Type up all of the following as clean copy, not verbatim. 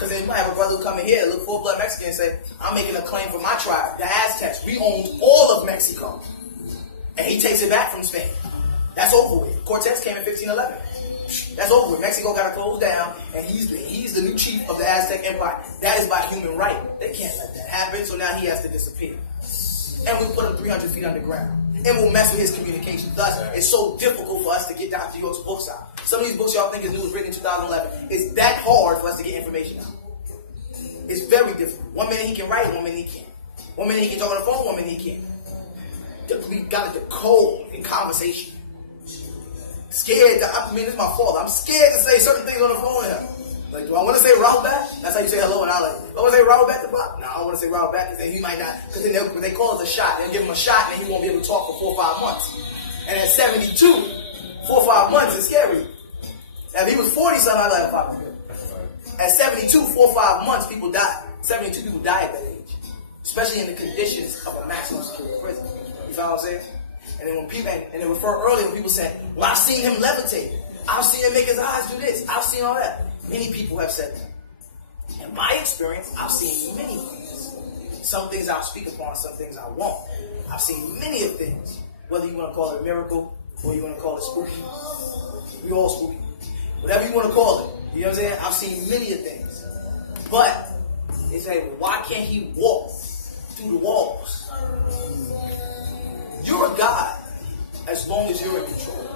Because then you might have a brother who come in here, look full-blood Mexican and say, I'm making a claim for my tribe, the Aztecs. We owned all of Mexico. And he takes it back from Spain. That's over with. Cortez came in 1511. That's over with. Mexico got to close down, and he's the new chief of the Aztec Empire. That is by human right. They can't let that happen, so now he has to disappear. And we put him 300 feet underground. And we'll mess with his communication. Thus, it's so difficult for us to get Dr. York's books out. Some of these books y'all think is new, was written in 2011. It's that hard for us to get information out. It's very difficult. 1 minute he can write, 1 minute he can't. 1 minute he can talk on the phone, 1 minute he can't. We got to decode in conversation. Scared. It's my fault. I'm scared to say certain things on the phone here. Like, do I want to say Rahul back? That's how you say hello, and I like, do I want to say Rahul back to Bob? No, I don't want to say Rahul back because then he might not. Because then they call it a shot. They'll give him a shot, and then he won't be able to talk for 4 or 5 months. And at 72, 4 or 5 months is scary. Now, if he was 40 something, I'd like probably good. At 72, 4 or 5 months, people die. 72 people die at that age, especially in the conditions of a maximum security prison. You follow what I'm saying? And then when people, and they refer earlier when people said, well, I've seen him levitate. I've seen him make his eyes do this. I've seen all that. Many people have said that. In my experience, I've seen many things. Some things I'll speak upon, some things I won't. I've seen many of things. Whether you want to call it a miracle or you want to call it spooky. We all spooky. Whatever you want to call it. You know what I'm saying? I've seen many of things. But they say, well, why can't he walk through the walls? You're a God as long as you're in control.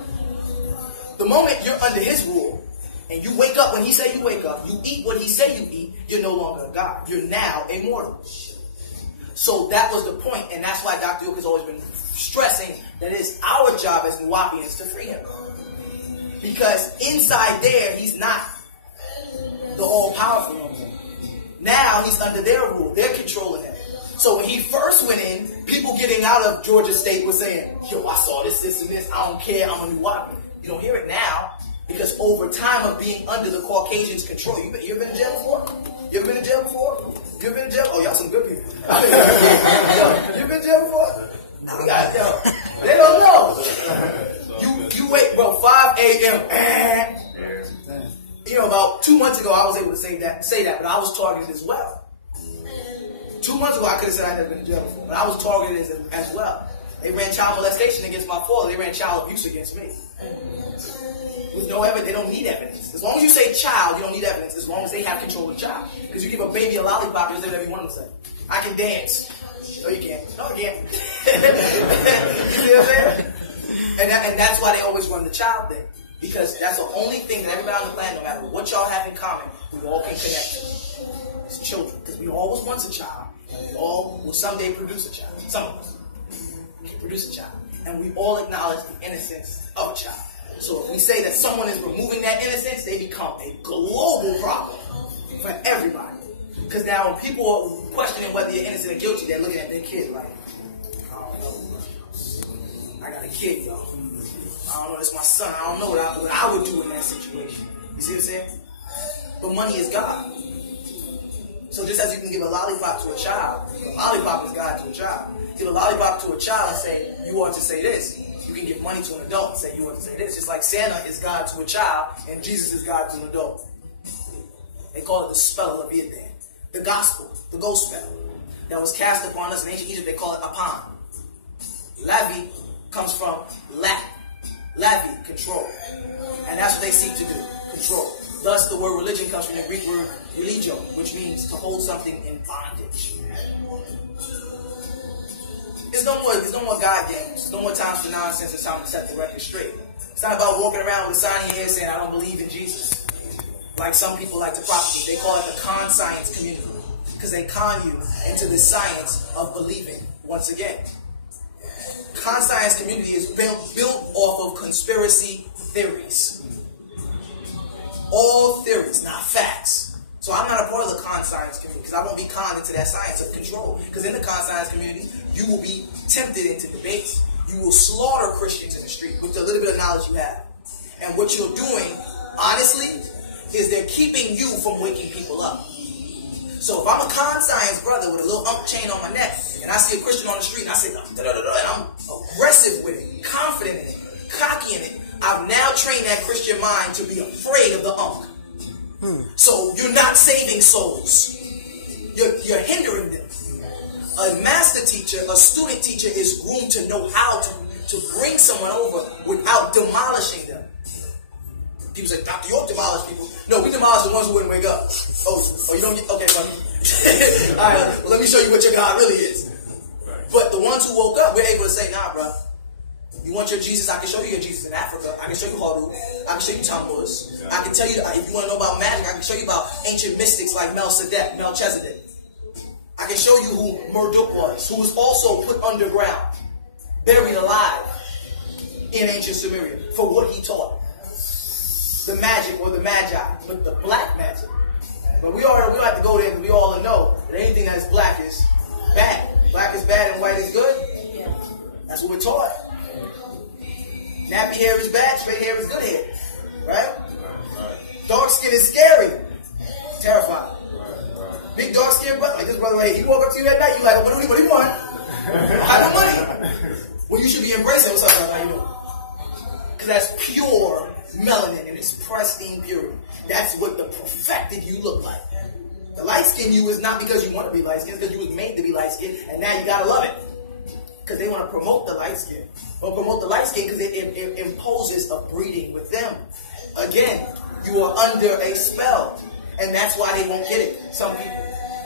The moment you're under his rule and you wake up when he say you wake up, you eat what he say you eat, you're no longer a God. You're now a mortal. So that was the point, and that's why Dr. York has always been stressing that it's our job as Nuwapians to free him. Because inside there, he's not the all-powerful no more. Now he's under their rule. They're controlling him. So when he first went in, people getting out of Georgia State were saying, yo, I saw this, this, and this. I don't care. I'm a Nuwapian. You don't hear it now because over time of being under the Caucasians' control. You ever been in jail before? You ever been in jail before? You ever been in jail? Oh, y'all some good people. Yo, you been in jail before? Yo, they don't know. You wait, bro, 5 a.m. You know, about 2 months ago, I was able to say that, but I was targeted as well. 2 months ago, I could have said I'd never been in jail before, but I was targeted as well. They ran child molestation against my father. They ran child abuse against me. With no evidence, they don't need evidence. As long as you say child, you don't need evidence. As long as they have control of the child. Because you give a baby a lollipop, you'll say whatever you want them to say. I can dance. No, you can't. No, you can't. You see what I'm saying? And that's why they always run the child thing. Because that's the only thing that everybody on the planet, no matter what y'all have in common, we all can connect to. It's children. Because we all was once a child, and we all will someday produce a child. Some of us can produce a child. And we all acknowledge the innocence of a child. So if we say that someone is removing that innocence, they become a global problem for everybody. Because now when people are questioning whether you're innocent or guilty, they're looking at their kid like, I don't know. I got a kid, yo. I don't know, that's my son. I don't know what I would do in that situation. You see what I'm saying? But money is God. So just as you can give a lollipop to a child, a lollipop is God to a child. Give a lollipop to a child and say, you ought to say this. You can give money to an adult and say, you ought to say this. Just like Santa is God to a child and Jesus is God to an adult. They call it the spell of Leviathan. The gospel, the ghost spell that was cast upon us in ancient Egypt, they call it Apan. Lavi comes from Latin. Lavi, control. And that's what they seek to do, control. Thus, the word religion comes from the Greek word religio, which means to hold something in bondage. There's no more God games. There's no more times for nonsense. It's time to set the record straight. It's not about walking around with a sign in your head saying, I don't believe in Jesus. Like some people like to propagate. They call it the con science community. Because they con you into the science of believing once again. Con science community is built off of conspiracy theories. All theories, not facts. So I'm not a part of the con science community because I won't be conned into that science of control. Because in the con science community, you will be tempted into debates. You will slaughter Christians in the street with the little bit of knowledge you have. And what you're doing, honestly, is they're keeping you from waking people up. So if I'm a con science brother with a little chain on my neck, and I see a Christian on the street, and I say, and I'm aggressive with it, confident in it, cocky in it, I've now trained that Christian mind to be afraid of the unk. So you're not saving souls. You're hindering them. A master teacher, a student teacher is groomed to know how to bring someone over without demolishing them. People say, Dr. York demolished people. No, we demolish the ones who wouldn't wake up. Oh, you don't get, okay, buddy. All right, well, let me show you what your God really is. But the ones who woke up, we're able to say, nah, bro. You want your Jesus? I can show you your Jesus in Africa. I can show you Haru. I can show you Tammuz. I can tell you, if you want to know about magic, I can show you about ancient mystics like Melchizedek. I can show you who Marduk was, who was also put underground, buried alive in ancient Sumeria for what he taught. The magic or the magi, but the black magic. But we don't have to go there because we all know that anything that's black is bad. Black is bad and white is good. That's what we're taught. Nappy hair is bad, straight hair is good hair. Right? Dark skin is scary. Terrifying. Big dark skin brother, like this brother right here. He walk up to you at night, you like, what do you want? I got money. Well, you should be embracing. What's up, brother? How you doing? Because that's pure melanin and it's pristine purity. That's what the perfected you look like. The light skin you is not because you want to be light skinned, because you was made to be light skinned, and now you gotta love it. Because they want to promote the light skin. Or promote the light skin because it imposes a breeding with them. Again, you are under a spell. And that's why they won't get it. Some people,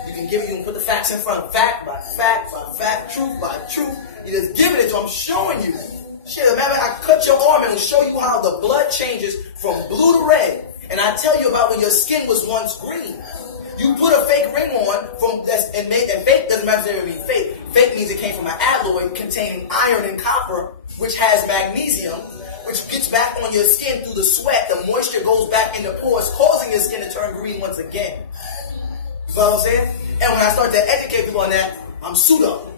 you can put the facts in front of fact by fact by fact, truth by truth. You just giving it to them. I'm showing you. Shit, remember I cut your arm and show you how the blood changes from blue to red. And I tell you about when your skin was once green. You put a fake ring on and fake doesn't necessarily mean fake. Fake means it came from an alloy containing iron and copper, which has magnesium, which gets back on your skin through the sweat. The moisture goes back in the pores, causing your skin to turn green once again. You know what I'm saying? And when I start to educate people on that, I'm pseudo.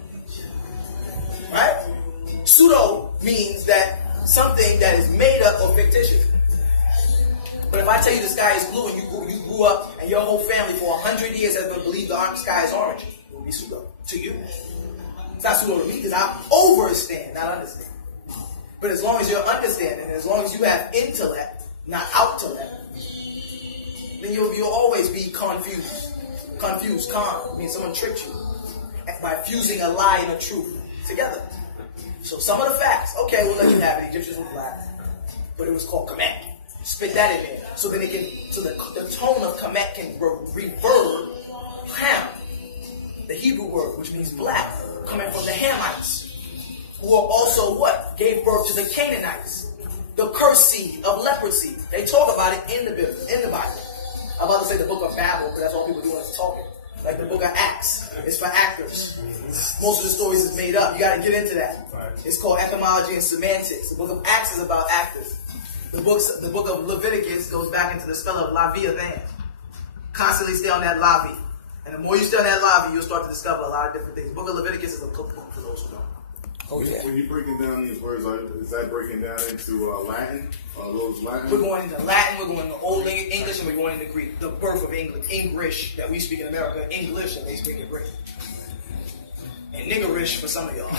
Right? Pseudo means that something that is made up or fictitious. But if I tell you the sky is blue and you grew up and your whole family for 100 years has been believed the sky is orange, it will be pseudo to you. It's not pseudo to me because I overstand, not understand. But as long as you're understanding, and as long as you have intellect, not outtellect, then you'll always be confused. Confused, means someone tricked you by fusing a lie and a truth together. So some of the facts, okay, we'll let you have it. Egyptians were black, but it was called Kemet. Spit that in there, so then the tone of Kemet can reverb Ham, the Hebrew word, which means black, coming from the Hamites, who are also what? Gave birth to the Canaanites, the cursed seed of leprosy. They talk about it in the Bible. I'm about to say the book of Babel, but that's all people doing is talking. Like the book of Acts, it's for actors. Most of the stories is made up. You got to get into that. It's called etymology and semantics. The book of Acts is about actors. The book of Leviticus goes back into the spell of Leviathan. Constantly stay on that Lavi. And the more you stay on that Lavi, you'll start to discover a lot of different things. The book of Leviticus is a cookbook for those who don't. Oh, yeah. When you're breaking down these words, is that breaking down into Latin? Those Latin? We're going into Latin, we're going into Old English, and we're going into Greek. The birth of English that we speak in America, English that they speak in Britain. And niggerish for some of y'all.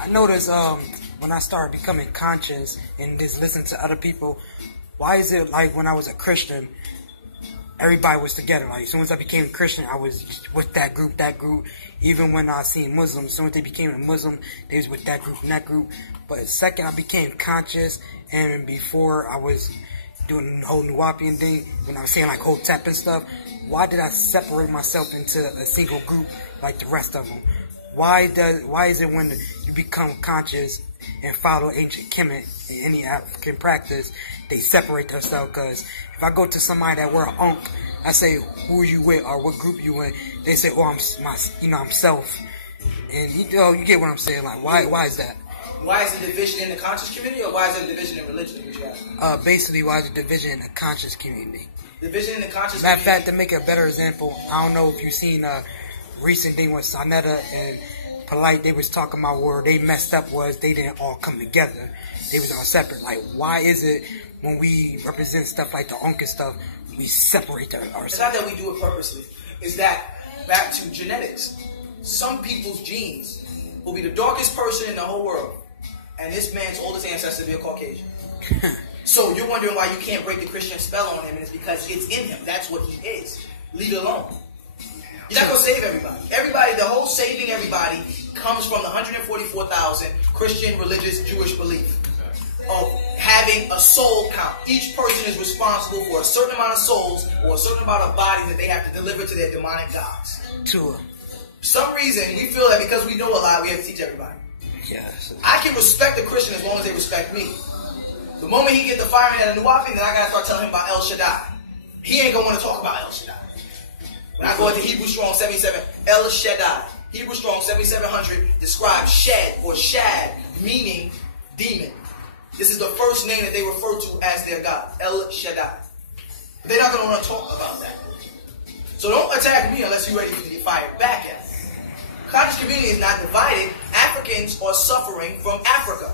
I noticed when I started becoming conscious and just listening to other people, why is it like when I was a Christian, everybody was together? Like as soon as I became a Christian, I was with that group. Even when I seen Muslims, as soon as they became a Muslim, they was with that group and that group. But the second I became conscious, and before I was doing the whole Nuwapian thing, when I was saying like Hotep and stuff, why did I separate myself into a single group like the rest of them? Why is it when you become conscious and follow ancient Kemet in any African practice, they separate themselves? Because if I go to somebody that wear an Ankh, I say, who are you with or what group you in? They say, oh, I'm self. And you get what I'm saying? Like, why is that? Why is the division in the conscious community, or why is there division in religion? Basically, why is the division in the conscious community? Division in the conscious community. Matter of fact, to make a better example, I don't know if you've seen recent thing with Sonetta and Polite. They was talking about where they messed up was they didn't all come together. They was all separate. Like, why is it when we represent stuff like the Ankh and stuff, we separate ourselves? It's not that we do it purposely. It's that back to genetics. Some people's genes will be the darkest person in the whole world, and this man's oldest ancestor be a Caucasian. So you're wondering why you can't break the Christian spell on him, and it's because it's in him. That's what he is. Leave it alone. You're not going to save everybody. Everybody, the whole saving everybody comes from the 144,000 Christian, religious, Jewish belief of having a soul count. Each person is responsible for a certain amount of souls or a certain amount of bodies that they have to deliver to their demonic gods. Sure. For some reason, we feel that because we know a lot, we have to teach everybody. Yes. I can respect a Christian as long as they respect me. The moment he get the firing at a new offering, then I got to start telling him about El Shaddai. He ain't going to want to talk about El Shaddai. When I go into Hebrew Strong 77, El Shaddai, Hebrew Strong 7700 describes Shed or Shad, meaning demon. This is the first name that they refer to as their God, El Shaddai. But they're not going to want to talk about that. So don't attack me unless you're ready to get fired back at. The conscious community is not divided. Africans are suffering from Africa.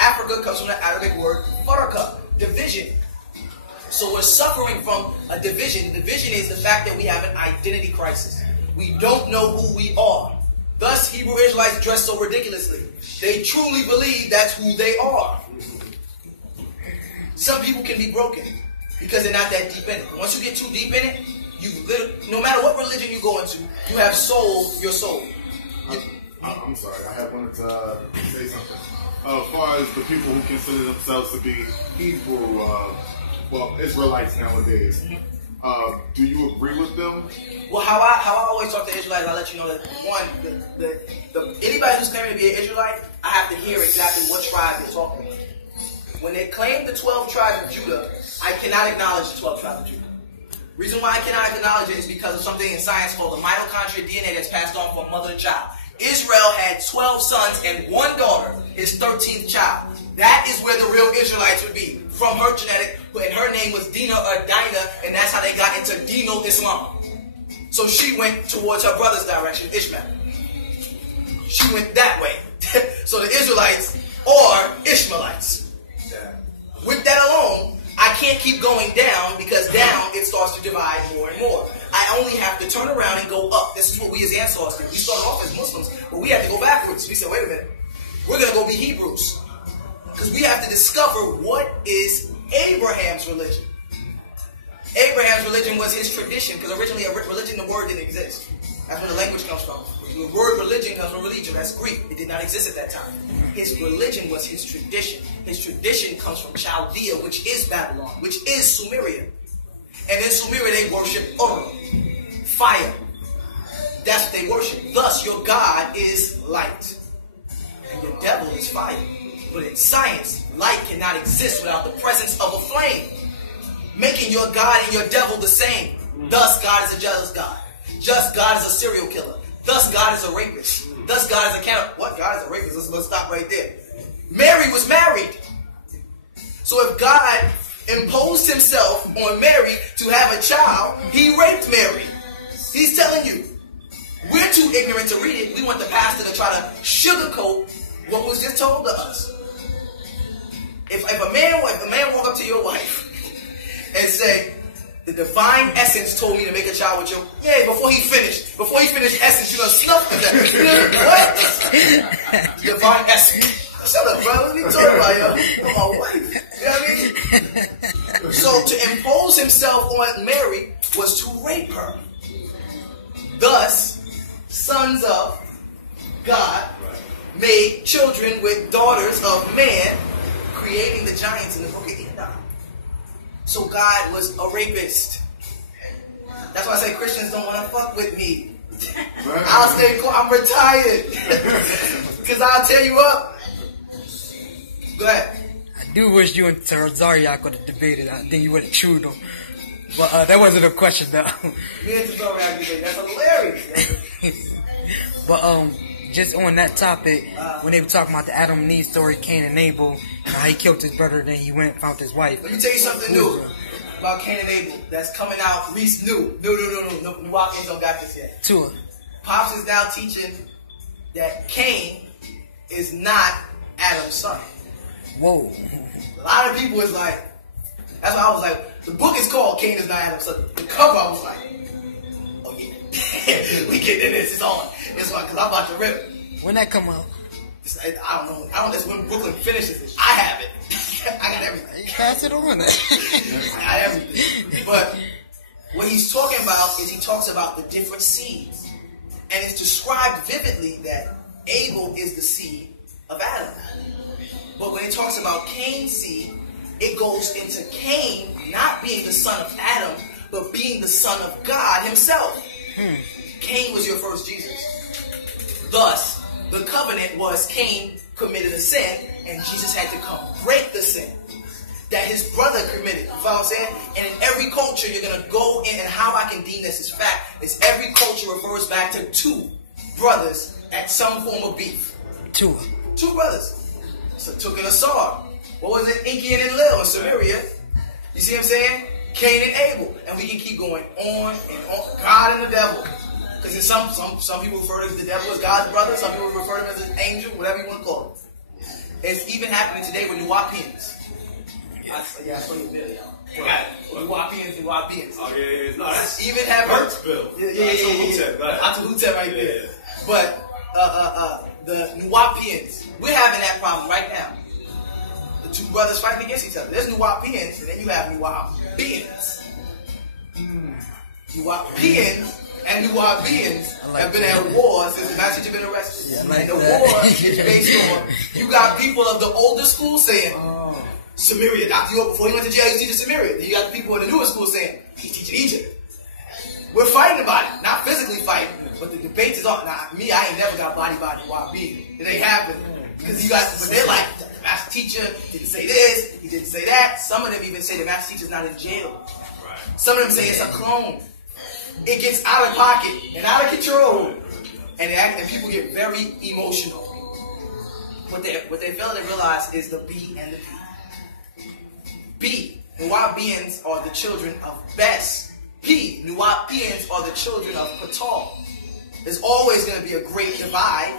Africa comes from the Arabic word faraka, division. So we're suffering from a division. Division is the fact that we have an identity crisis. We don't know who we are. Thus, Hebrew Israelites dress so ridiculously. They truly believe that's who they are. Some people can be broken because they're not that deep in it. Once you get too deep in it, no matter what religion you go into, you have sold your soul. I'm sorry, I had wanted to say something. As far as the people who consider themselves to be Hebrew, Israelites nowadays, do you agree with them? Well, how I always talk to Israelites, I let you know that one, anybody who's claiming to be an Israelite, I have to hear exactly what tribe they're talking about. When they claim the 12 tribes of Judah, I cannot acknowledge the 12 tribes of Judah. Reason why I cannot acknowledge it is because of something in science called the mitochondrial DNA that's passed on from mother to child. Israel had 12 sons and one daughter, his 13th child. That is where the real Israelites would be. From her genetic, and her name was Dina or Dinah, and that's how they got into Dino Islam. So she went towards her brother's direction, Ishmael. She went that way. So the Israelites are Ishmaelites. With that alone, I can't keep going down because down it starts to divide more and more. I only have to turn around and go up. This is what we as Ansars did. We started off as Muslims, but we had to go backwards. We said, wait a minute. We're going to go be Hebrews. Because we have to discover what is Abraham's religion. Abraham's religion was his tradition, because originally a religion, the word didn't exist. That's where the language comes from. The word religion comes from religion. That's Greek. It did not exist at that time. His religion was his tradition. His tradition comes from Chaldea, which is Babylon, which is Sumeria. And in Sumeria they worship fire. That's what they worship. Thus, your God is light. And your devil is fire. But in science, light cannot exist without the presence of a flame, making your God and your devil the same. Thus, God is a jealous God. Just God is a serial killer. Thus, God is a rapist. Thus, God is a cannibal. What? God is a rapist? Let's stop right there. Mary was married. So if God imposed himself on Mary to have a child, he raped Mary. He's telling you. We're too ignorant to read it. We want the pastor to try to sugarcoat what was just told to us. If a man walk up to your wife and say, the divine essence told me to make a child with you. Yeah, before he finished essence, you're going to snuff to that. What? Divine essence. Shut up, bro. What are you talking about, yo? I'm my wife. You know what I mean? So to impose himself on Mary was to rape her. Thus, sons of God made children with daughters of man, creating the giants in the book of Enoch. So God was a rapist. That's why I say Christians don't want to fuck with me. I'll stay cool. I'm retired. Because I'll tear you up. Go ahead. I do wish you and Zaryak could have debated. I think you would have chewed them. But that wasn't a question, though. Me and Zaryak debate. That's hilarious. But just on that topic, when they were talking about the Adam and Eve story, Cain and Abel, how he killed his brother, then he went and found his wife. Let me tell you something new about Cain and Abel that's coming out. New Watkins don't got this yet. Tua. Pops is now teaching that Cain is not Adam's son. Whoa. A lot of people is like, that's why I was like, the book is called Cain is not Adam's son. The cover I was like, oh yeah, we getting this, it's on. It's on, because I'm about to rip. When that come out? I don't know. That's when Brooklyn finishes it. I have it. I got everything. Pass it on. I got everything. But what he's talking about is he talks about the different seeds. And it's described vividly that Abel is the seed of Adam. But when it talks about Cain's seed, it goes into Cain not being the son of Adam, but being the son of God himself. Cain was your first Jesus. Thus, the covenant was Cain committed a sin, and Jesus had to come break the sin that his brother committed. You follow what I'm saying? And in every culture, you're going to go in, and how I can deem this as fact is every culture refers back to two brothers at some form of beef. Two brothers. So took an Asar. What was it? Inki and Enlil in Samaria. You see what I'm saying? Cain and Abel. And we can keep going on and on. God and the devil. Because in some people refer to the devil as God's brother. Some people refer to him as an angel, whatever you want to call it. It's even happening today with Nuwapians. I saw your video. Nuwapians. Oh, yeah. No, that's even happening. Hurts, Bill. Yeah. That's a Hutep right there. Yeah. But the Nuwapians, we're having that problem right now. The two brothers fighting against each other. There's Nuwapians, and then you have Nuwapians. Nuwapians and Nuwapians have been at war since the master teacher been arrested. Yeah, and the war is based on, you got people of the older school saying, Samaria, Dr. York, before he went to jail, he was teaching Samaria. Then you got the people in the newer school saying, he's teaching Egypt. We're fighting about it. Not physically fighting, but the debate is on. Now, me, I ain't never got body YB. It ain't happening. Because you got, but they're like, the master teacher didn't say this, he didn't say that. Some of them even say the master teacher's not in jail. Right. Some of them say it's a clone. It gets out of pocket and out of control. And people get very emotional. What they fail to realize is the B and the P. B, Nuwapians are the children of Bes. P, Nuwapians are the children of Patal. There's always going to be a great divide.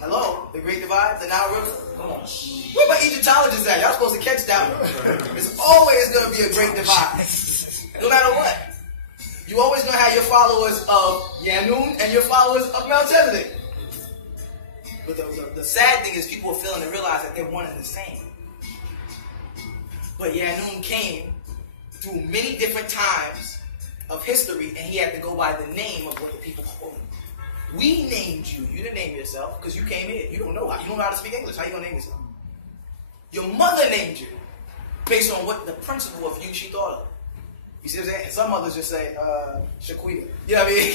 Hello? The great divide? The Nile River? Come on. Where my Egyptologists at? Y'all supposed to catch that one. There's always going to be a great divide. No matter what. You always going to have your followers of Yanun and your followers of Melchizedek. But the sad thing is people are failing to realize that they're one and the same. But Yanun came through many different times of history, and he had to go by the name of what the people called him. We named you. You didn't name yourself because you came here. You don't know how. You don't know how to speak English. How you gonna name yourself? Your mother named you based on what the principle of you she thought of. You see what I'm saying? And some mothers just say, Shaquita. You know what I mean?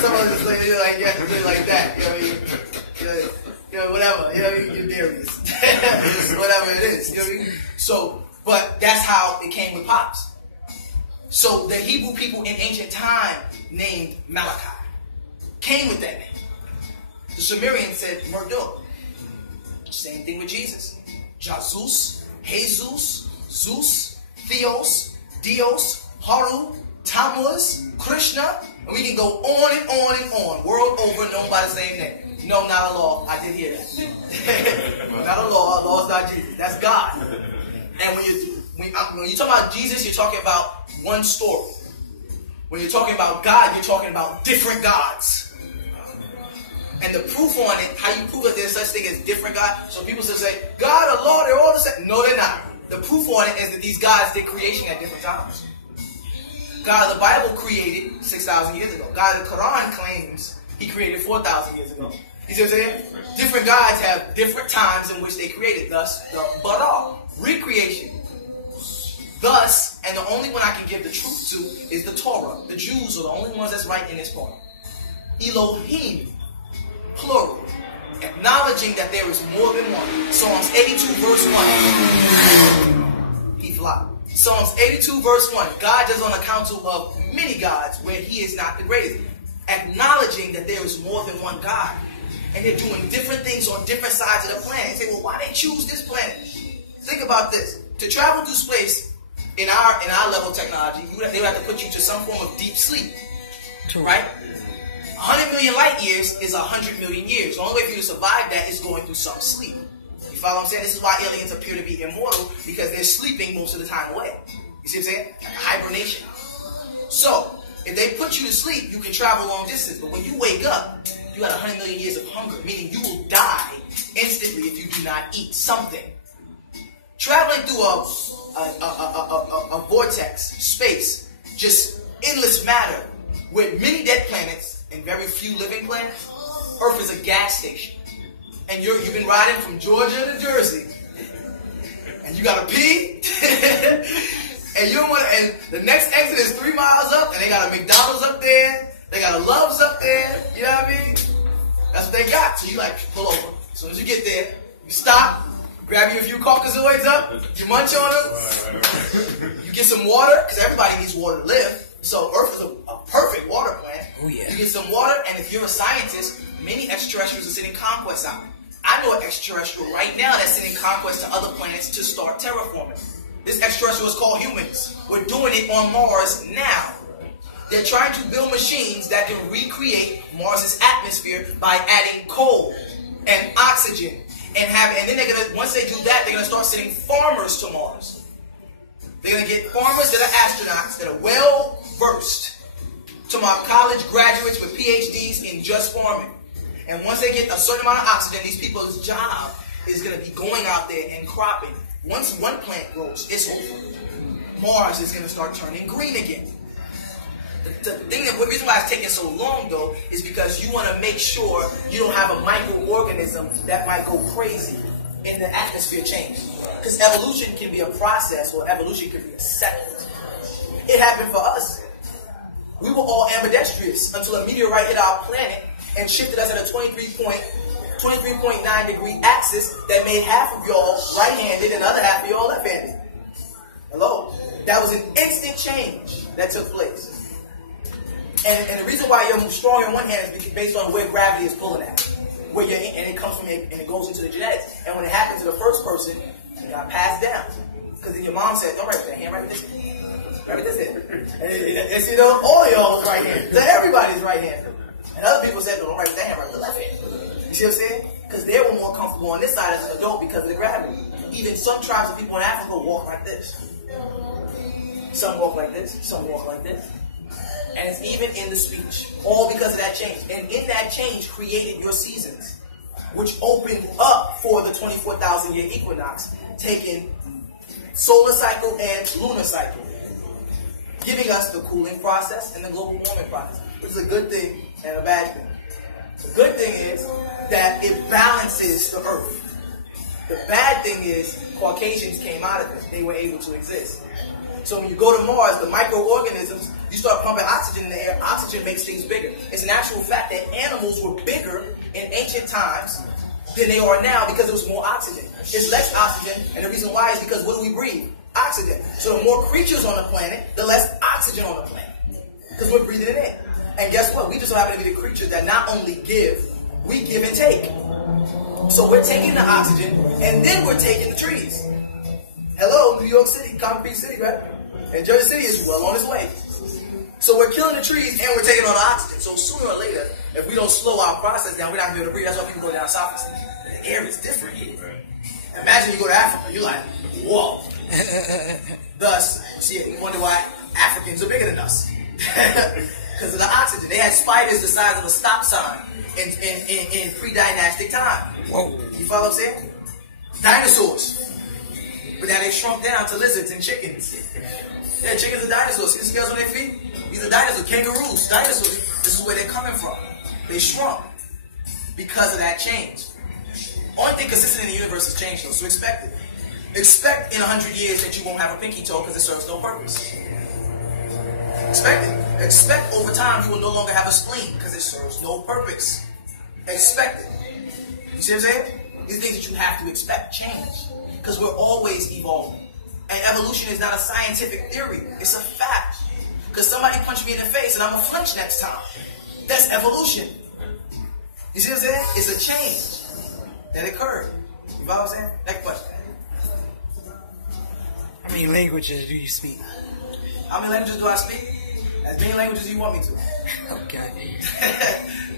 Some mothers just say, you're like, yeah, you're like that. You know what I mean? You know, whatever. You know what I mean? You're Darius. Whatever it is. You know what I mean? So, but that's how it came with Pops. So the Hebrew people in ancient time named Malachi came with that name. The Sumerians said Marduk. Same thing with Jesus. Jesus, Jesus, Zeus, Theos, Dios, Haru, Tammuz, Krishna, and we can go on and on and on. World over, known by the same name. No, not a law. I did hear that. Not a law. A law is not Jesus. That's God. And when you talk about Jesus, you're talking about one story. When you're talking about God, you're talking about different gods. And the proof on it, how you prove that there's such thing as different gods. So people still say, God, Allah, they're all the same. No, they're not. The proof on it is that these gods did creation at different times. God, the Bible created 6,000 years ago. God, the Quran claims he created 4,000 years ago. You see what I'm saying? Different gods have different times in which they created. Thus, the bara, recreation. Thus, and the only one I can give the truth to is the Torah. The Jews are the only ones that's right in this part. Elohim, plural. Acknowledging that there is more than one. Psalms 82 verse 1. He flopped. Psalms 82 verse 1. God does on a council of many gods where he is not the greatest. Acknowledging that there is more than one God. And they're doing different things on different sides of the planet. Say, well, why they choose this planet? Think about this. To travel through space, in our level of technology, they would have to put you to some form of deep sleep. Right? 100 million light years is 100 million years. The only way for you to survive that is going through some sleep. You follow what I'm saying? This is why aliens appear to be immortal, because they're sleeping most of the time away. You see what I'm saying? Like hibernation. So, if they put you to sleep, you can travel long distance. But when you wake up, you got 100 million years of hunger, meaning you will die instantly if you do not eat something. traveling through a vortex, space, just endless matter, with many dead planets and very few living planets. Earth is a gas station. And you've been riding from Georgia to Jersey. And you gotta pee. and and the next exit is 3 miles up, and they got a McDonald's up there, they got a Love's up there, you know what I mean? That's what they got. So you like pull over. As soon as you get there, you stop, grab you a few Caucasoids up, you munch on them, you get some water, because everybody needs water to live. So Earth is a perfect water plant. Oh, yeah. You get some water, and if you're a scientist, many extraterrestrials are sending conquests out. I know an extraterrestrial right now that's sending conquests to other planets to start terraforming. This extraterrestrial is called humans. We're doing it on Mars now. They're trying to build machines that can recreate Mars's atmosphere by adding coal and oxygen and then they're gonna, once they do that, they're gonna start sending farmers to Mars. They're gonna get farmers that are astronauts that are well versed, to my college graduates with PhDs in just farming. And once they get a certain amount of oxygen, these people's job is going to be going out there and cropping. Once one plant grows, it's over. Mars is going to start turning green again. The reason why it's taking so long, though, is because you want to make sure you don't have a microorganism that might go crazy in the atmosphere change. Because evolution can be a process, or evolution can be a second. It happened for us. We were all ambidextrous until a meteorite hit our planet and shifted us at a 23.9 degree axis that made half of y'all right-handed and the other half of y'all left-handed. Hello? That was an instant change that took place. And the reason why you're strong in one hand is based on where gravity is pulling at. And it comes from it, and it goes into the genetics. And when it happened to the first person, it got passed down. Because then your mom said, don't write with that hand, write with this hand. Write with this hand. And see, all of y'all was right-handed. So everybody's right-handed. And other people said, no, don't write with that hand, write with the left hand. You see what I'm saying? Because they were more comfortable on this side as an adult because of the gravity. Even some tribes of people in Africa walk like this. Some walk like this, some walk like this. And it's even in the speech. All because of that change. And in that change created your seasons, which opened up for the 24,000-year equinox, taking solar cycle and lunar cycle, giving us the cooling process and the global warming process, which is a good thing and a bad thing. The good thing is that it balances the Earth. The bad thing is Caucasians came out of it. They were able to exist. So when you go to Mars, the microorganisms, you start pumping oxygen in the air, oxygen makes things bigger. It's an actual fact that animals were bigger in ancient times than they are now because there was more oxygen. It's less oxygen, and the reason why is because what do we breathe? Oxygen. So the more creatures on the planet, the less oxygen on the planet. Because we're breathing it in. And guess what? We just so happen to be the creatures that not only give, we give and take. So we're taking the oxygen, and then we're taking the trees. Hello, New York City, concrete city, right? And Jersey City is well on its way. So we're killing the trees, and we're taking all the oxygen. So sooner or later, if we don't slow our process down, we're not going to be able to breathe. That's why people go down south and say, the air is different here. Imagine you go to Africa, you're like, whoa. Thus, see, you wonder why Africans are bigger than us. Because of the oxygen. They had spiders the size of a stop sign in pre-dynastic time. Whoa. You follow what I'm saying? Dinosaurs. But now they shrunk down to lizards and chickens. Yeah, chickens are dinosaurs. See the scales on their feet? These are dinosaurs. Kangaroos. Dinosaurs. This is where they're coming from. They shrunk because of that change. Only thing consistent in the universe is change, though, so expect it. Expect in 100 years that you won't have a pinky toe because it serves no purpose. Expect it. Expect over time you will no longer have a spleen because it serves no purpose. Expect it. You see what I'm saying? These things that you have to expect change because we're always evolving. And evolution is not a scientific theory. It's a fact. Because somebody punched me in the face and I'm going to flinch next time. That's evolution. You see what I'm saying? It's a change that occurred. You follow what I'm saying? Next question. How many languages do you speak? How many languages do I speak? As many languages as you want me to. Okay.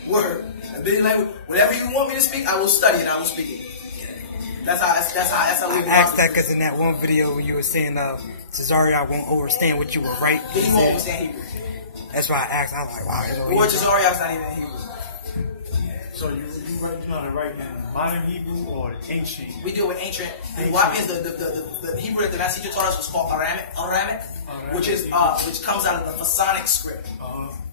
Word. As many languages. Whatever you want me to speak, I will study and I will speak it. That's how we I asked that because in that one video you were saying, Cesario, I won't understand what you were right. Yeah, you won't understand Hebrew. That's why I asked. I was like, wow. The word Cesario is not even in Hebrew. So you how to write in modern Hebrew or ancient? We deal with ancient. The Wapians, the Hebrew that the master teacher taught us was called Aramic, which comes out of the Phasonic script.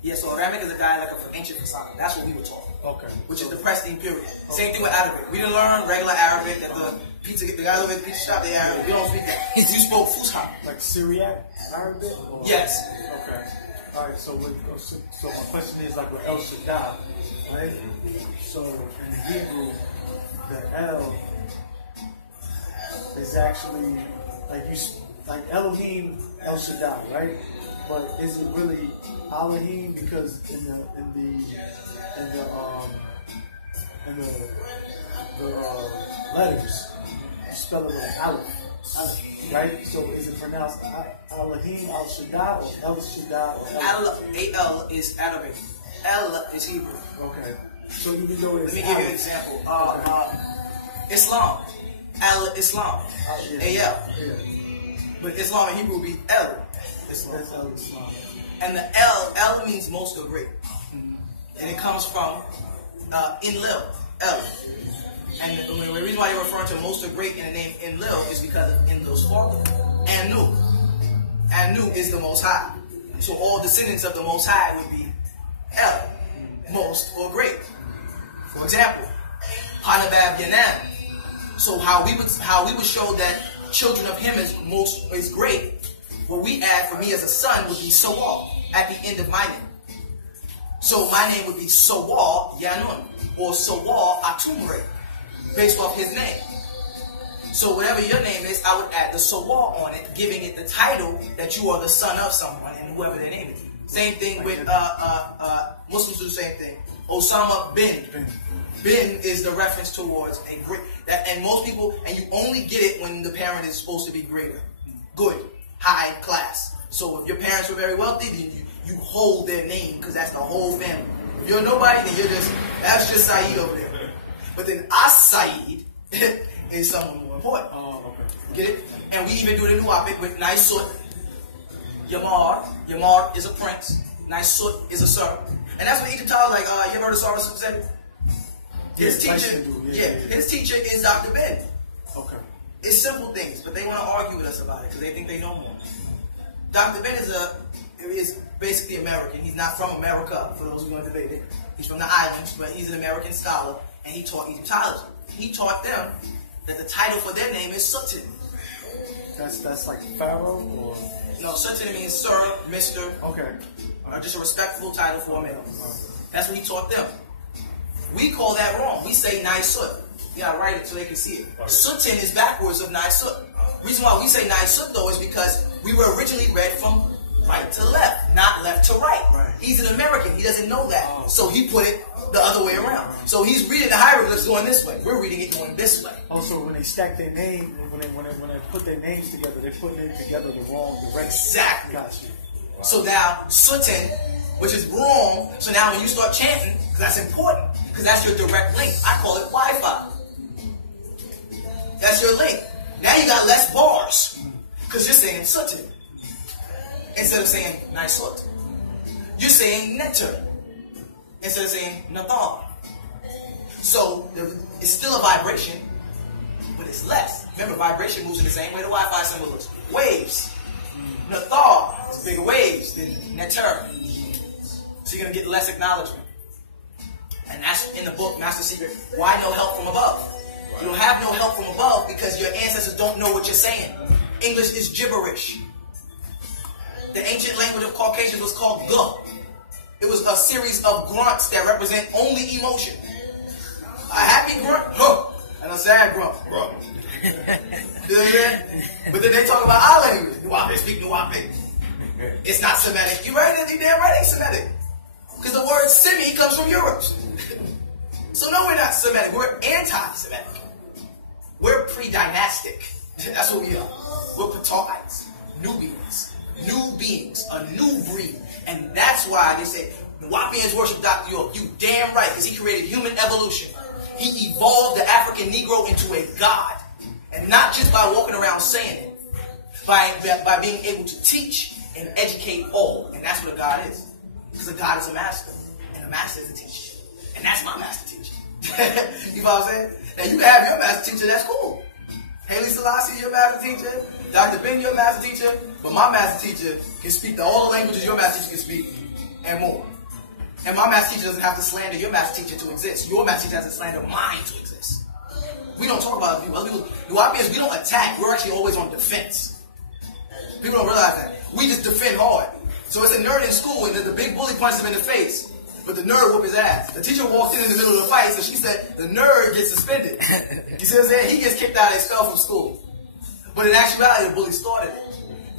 Yeah, so Aramic is a dialect of ancient Phasonic. That's what we were taught. Okay. Which is the Pristine period. Same thing with Arabic. We didn't learn regular Arabic that the guys over at the pizza shop, they Arabic. We don't speak that. You spoke Fusha. Like Syriac Arabic? Or? Yes. Okay. Alright, so my question is like with El Shaddai, right? So in Hebrew, the El is actually like Elohim El Shaddai, right? But is it really Elohim because in the letters you spell it with an Aleph, right? So is it pronounced Elohim El Shaddai or El Shaddai or Al is Arabic. El is Hebrew. Okay. So even though it's let me give you an example. Islam. Al-Islam. A-L. Yeah. But Islam in Hebrew would be El. Islam. And the El means most or great. And it comes from Enlil, El. And the reason why you're referring to most or great in the name Enlil is because of Enlil's father, Anu. Anu is the Most High. So all descendants of the Most High would be El, most or great. For example, Hanabab Yanam. So how we would show that children of him is great, what we add for me as a son would be Sawal at the end of my name. So my name would be Sawal Yanun or Sawal Atumre, based off his name. So whatever your name is, I would add the Sawal on it, giving it the title that you are the son of someone and whoever their name is. Same thing with Muslims do the same thing. Osama bin. Bin is the reference towards a great and most people, and you only get it when the parent is supposed to be greater, good, high class. So if your parents were very wealthy, then you hold their name because that's the whole family. If you're nobody, then that's just Saeed over there. But then As-Saeed is someone more important. Oh, okay. Get it? And we even do it in Nuwapic with Naisut, Yamar. Yamar is a prince. Naisut is a servant. And that's what Egyptology like. You ever heard of Sarah said? His teacher, his teacher is Dr. Ben. Okay. It's simple things, but they want to argue with us about it because they think they know more. Dr. Ben is basically American. He's not from America, for those who want to debate it. He's from the islands, but he's an American scholar, and he taught Egyptology. He taught them that the title for their name is Sultan. That's like Pharaoh or? No, Sultan means sir, mister. Okay. Just a respectful title for a male. That's what he taught them. We call that wrong. We say Naisut. You gotta write it so they can see it. Sultan is backwards of Naisut. Reason why we say Naisut though is because we were originally read from right to left, not left to right. He's an American. He doesn't know that. So he put it the other way around. So he's reading the hieroglyphs going this way. We're reading it going this way. Also, when they stack their name, when they put their names together, they put them together the wrong direction. Exactly. Gotcha. So now Sultan, which is wrong. So now when you start chanting, because that's important, because that's your direct link. I call it Wi-Fi. That's your link. Now you got less bars, because you're saying Sultan instead of saying Naisut. You're saying Netter instead of saying Nathan. So it's still a vibration, but it's less. Remember, vibration moves in the same way the Wi-Fi symbol looks. Waves. Nathan is bigger waves than Netter. So you're going to get less acknowledgement. And that's in the book, Master Secret, Why No Help From Above. You don't have no help from above because your ancestors don't know what you're saying. English is gibberish. The ancient language of Caucasians was called Guh. It was a series of grunts that represent only emotion. A happy grunt, huh, and a sad grunt, bro. But then they talk about our language. Nuwapic, speak Nuwapic. It's not Semitic. You right? You damn right ain't Semitic. Because the word Semi comes from Europe. So no, we're not Semitic. We're anti-Semitic. We're pre-dynastic. That's what we are. We're Patarites, Nubians, new beings, a new breed. And that's why they say, Nuwapians worship Dr. York. You damn right, because he created human evolution. He evolved the African Negro into a god. And not just by walking around saying it. By being able to teach and educate all. And that's what a god is. Because a god is a master. And a master is a teacher. And that's my master teacher. You know what I'm saying? Now you can have your master teacher, that's cool. Haile Selassie, your master teacher. Dr. Ben, your master teacher. But my master teacher can speak to all the languages your master teacher can speak and more. And my master teacher doesn't have to slander your master teacher to exist. Your master teacher has to slander mine to exist. We don't talk about other people. Other people, the YPS, we don't attack. We're actually always on defense. People don't realize that. We just defend hard. So it's a nerd in school, and the big bully punched him in the face. But the nerd whooped his ass. The teacher walked in the middle of the fight, so she said, the nerd gets suspended. You see what I'm saying? He gets kicked out, expelled from school. But in actuality, the bully started it.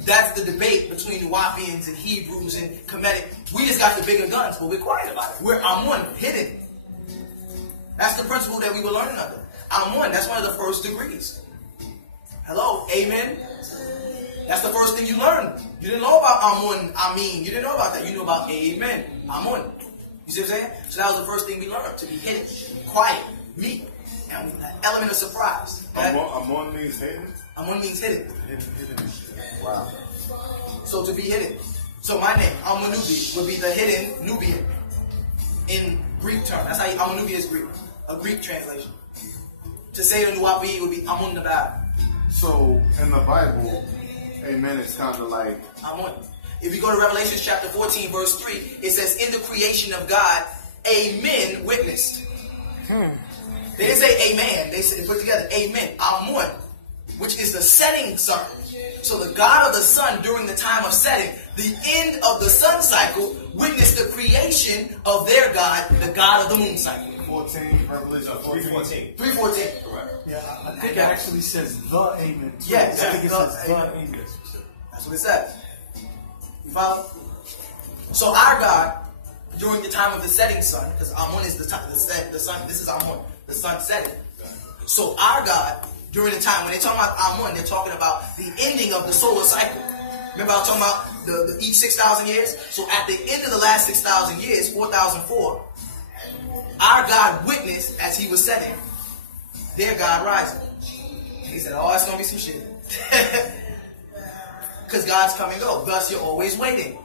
That's the debate between the Nuwapians and Hebrews and Kemetic. We just got the bigger guns, but we're quiet about it. We're Amun, hidden. That's the principle that we were learning under. Amun, that's one of the first degrees. Hello, amen? That's the first thing you learned. You didn't know about Amun, Amin. You didn't know about that. You knew about amen, Amun. You see what I'm saying? So that was the first thing we learned, to be hidden, quiet, meek, and an element of surprise. Amun means hidden? Amun means hidden. Hidden. Wow. So to be hidden. So my name, Amunubi, would be the hidden Nubian in Greek term. That's how Amunubi is Greek. A Greek translation. To say the Nuwapi would be Amun Nabab. So in the Bible, amen is kind of like Amun. If you go to Revelation chapter 14, verse 3, it says, in the creation of God, amen witnessed. They didn't say amen. They put together amen. Amun, which is the setting sun. So the God of the sun during the time of setting, the end of the sun cycle, witnessed the creation of their God, the God of the moon cycle. 14, Revelation 3:14. 3:14. Correct. Yeah, I think it actually says the amen. Too. Yes, I think it says the amen. amen. That's what it says. You follow? So our God, during the time of the setting sun, because Amun is the sun, this is Amun, the sun setting. So our God, during the time, when they're talking about Amun, they're talking about the ending of the solar cycle. Remember I was talking about each 6,000 years? So at the end of the last 6,000 years, 4004, our God witnessed, as he was setting, their God rising. He said, oh, it's going to be some shit. Because God's come and go. Thus, you're always waiting.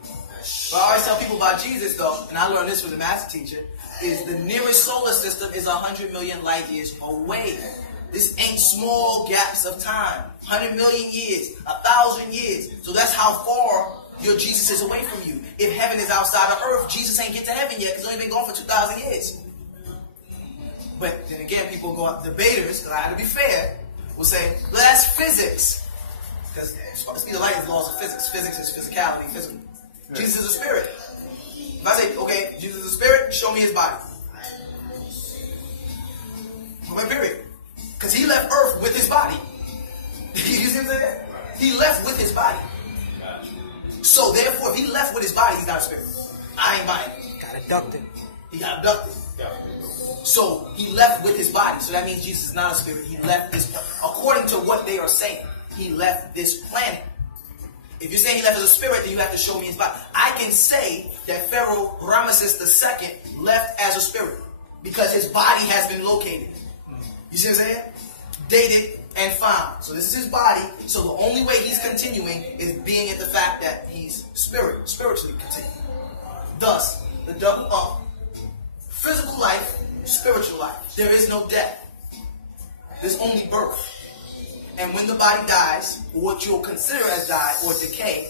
But I always tell people about Jesus, though, and I learned this from the master teacher, is the nearest solar system is 100 million light years away. This ain't small gaps of time. 100 million years, 1,000 years. So that's how far your Jesus is away from you. If heaven is outside of earth, Jesus ain't get to heaven yet because he's only been gone for 2,000 years. But then again, people go out, debaters, because I have to be fair, will say, well, that's physics. Because the speed of light is laws of physics. Physics is physicality, physical. Yeah. Jesus is a spirit. If I say, okay, Jesus is a spirit, show me his body. Point period. Because he left earth with his body. You see what I'm saying? He left with his body. So therefore, if he left with his body, he's not a spirit. I ain't buying it. Got abducted. He got abducted. So he left with his body. So that means Jesus is not a spirit. He left this, according to what they are saying, he left this planet. If you're saying he left as a spirit, then you have to show me his body. I can say that Pharaoh Ramesses II left as a spirit because his body has been located. You see what I'm saying? Dated and found. So this is his body. So the only way he's continuing is being at the fact that he's spiritually continuing. Thus, the double physical life, spiritual life. There is no death. There's only birth. And when the body dies, or what you'll consider as die or decay,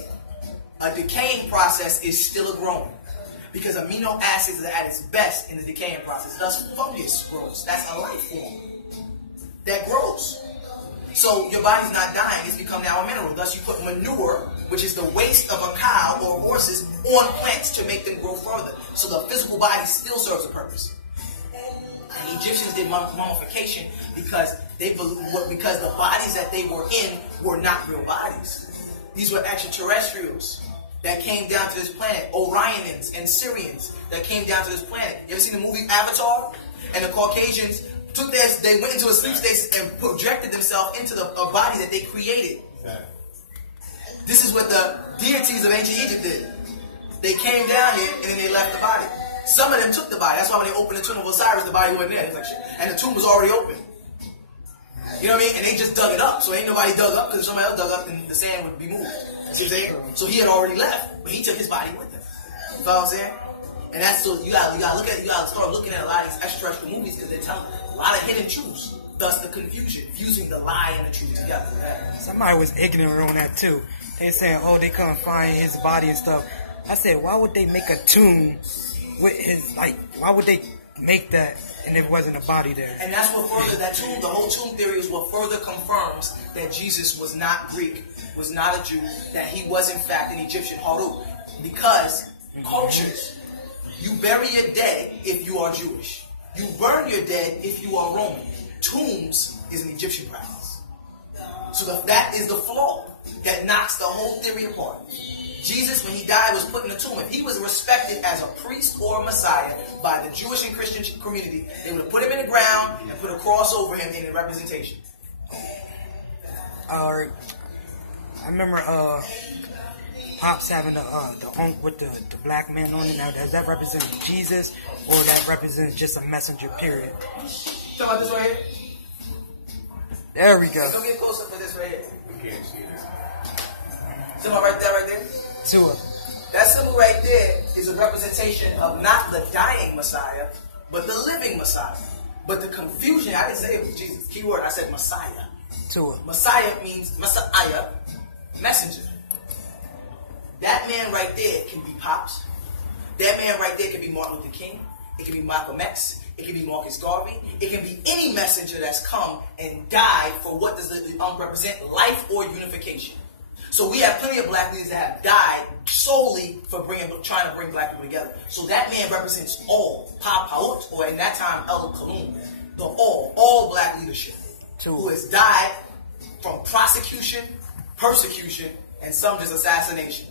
a decaying process is still a growing. Because amino acids are at its best in the decaying process. Thus, fungus grows. That's a life form that grows. So your body's not dying, it's become now a mineral. Thus you put manure, which is the waste of a cow or horses, on plants to make them grow further. So the physical body still serves a purpose. And Egyptians did mummification because because the bodies that they were in were not real bodies. These were extraterrestrials that came down to this planet, Orionians and Syrians that came down to this planet. You ever seen the movie Avatar? And the Caucasians they went into a sleep state and projected themselves into a body that they created. This is what the deities of ancient Egypt did. They came down here and then they left the body. Some of them took the body. That's why when they opened the tomb of Osiris, the body wasn't there. It was like shit. And the tomb was already open. You know what I mean? And they just dug it up. So ain't nobody dug up, because if somebody else dug up, then the sand would be moved. See what I'm saying? So he had already left, but he took his body with him. You know what I'm saying? And that's so you gotta start looking at a lot of these extraterrestrial movies because they're telling a lot of hidden truths. Thus the confusion, fusing the lie and the truth together. Somebody was ignorant on that too. They saying, oh, they couldn't find his body and stuff. I said, why would they make a tomb with his, like, why would they make that and there wasn't a body there? And that's what further, that tomb, the whole tomb theory is what further confirms that Jesus was not Greek, was not a Jew, that he was in fact an Egyptian Haru. Because cultures, you bury your dead if you are Jewish. You burn your dead if you are Roman. Tombs is an Egyptian practice. So that is the flaw that knocks the whole theory apart. Jesus, when he died, was put in a tomb. If he was respected as a priest or a Messiah by the Jewish and Christian community, they would have put him in the ground and put a cross over him in representation. I remember Pops having the unk with the black man on it. Now, does that represent Jesus or that represents just a messenger, period? Talk about this right here. There we go. Come get closer for this right here. We can't see this. Symbol right there. Tua. That symbol right there is a representation of not the dying Messiah, but the living Messiah. But the confusion, I didn't say it was Jesus. Keyword, I said Messiah. Tua. Messiah means Messiah, messenger. That man right there can be Pops. That man right there can be Martin Luther King. It can be Malcolm X. It can be Marcus Garvey. It can be any messenger that's come and died for what does the represent, life or unification. So we have plenty of black leaders that have died solely for trying to bring black people together. So that man represents all, Paut, or in that time El Kalum, the all black leadership, who has died from prosecution, persecution, and some just assassination.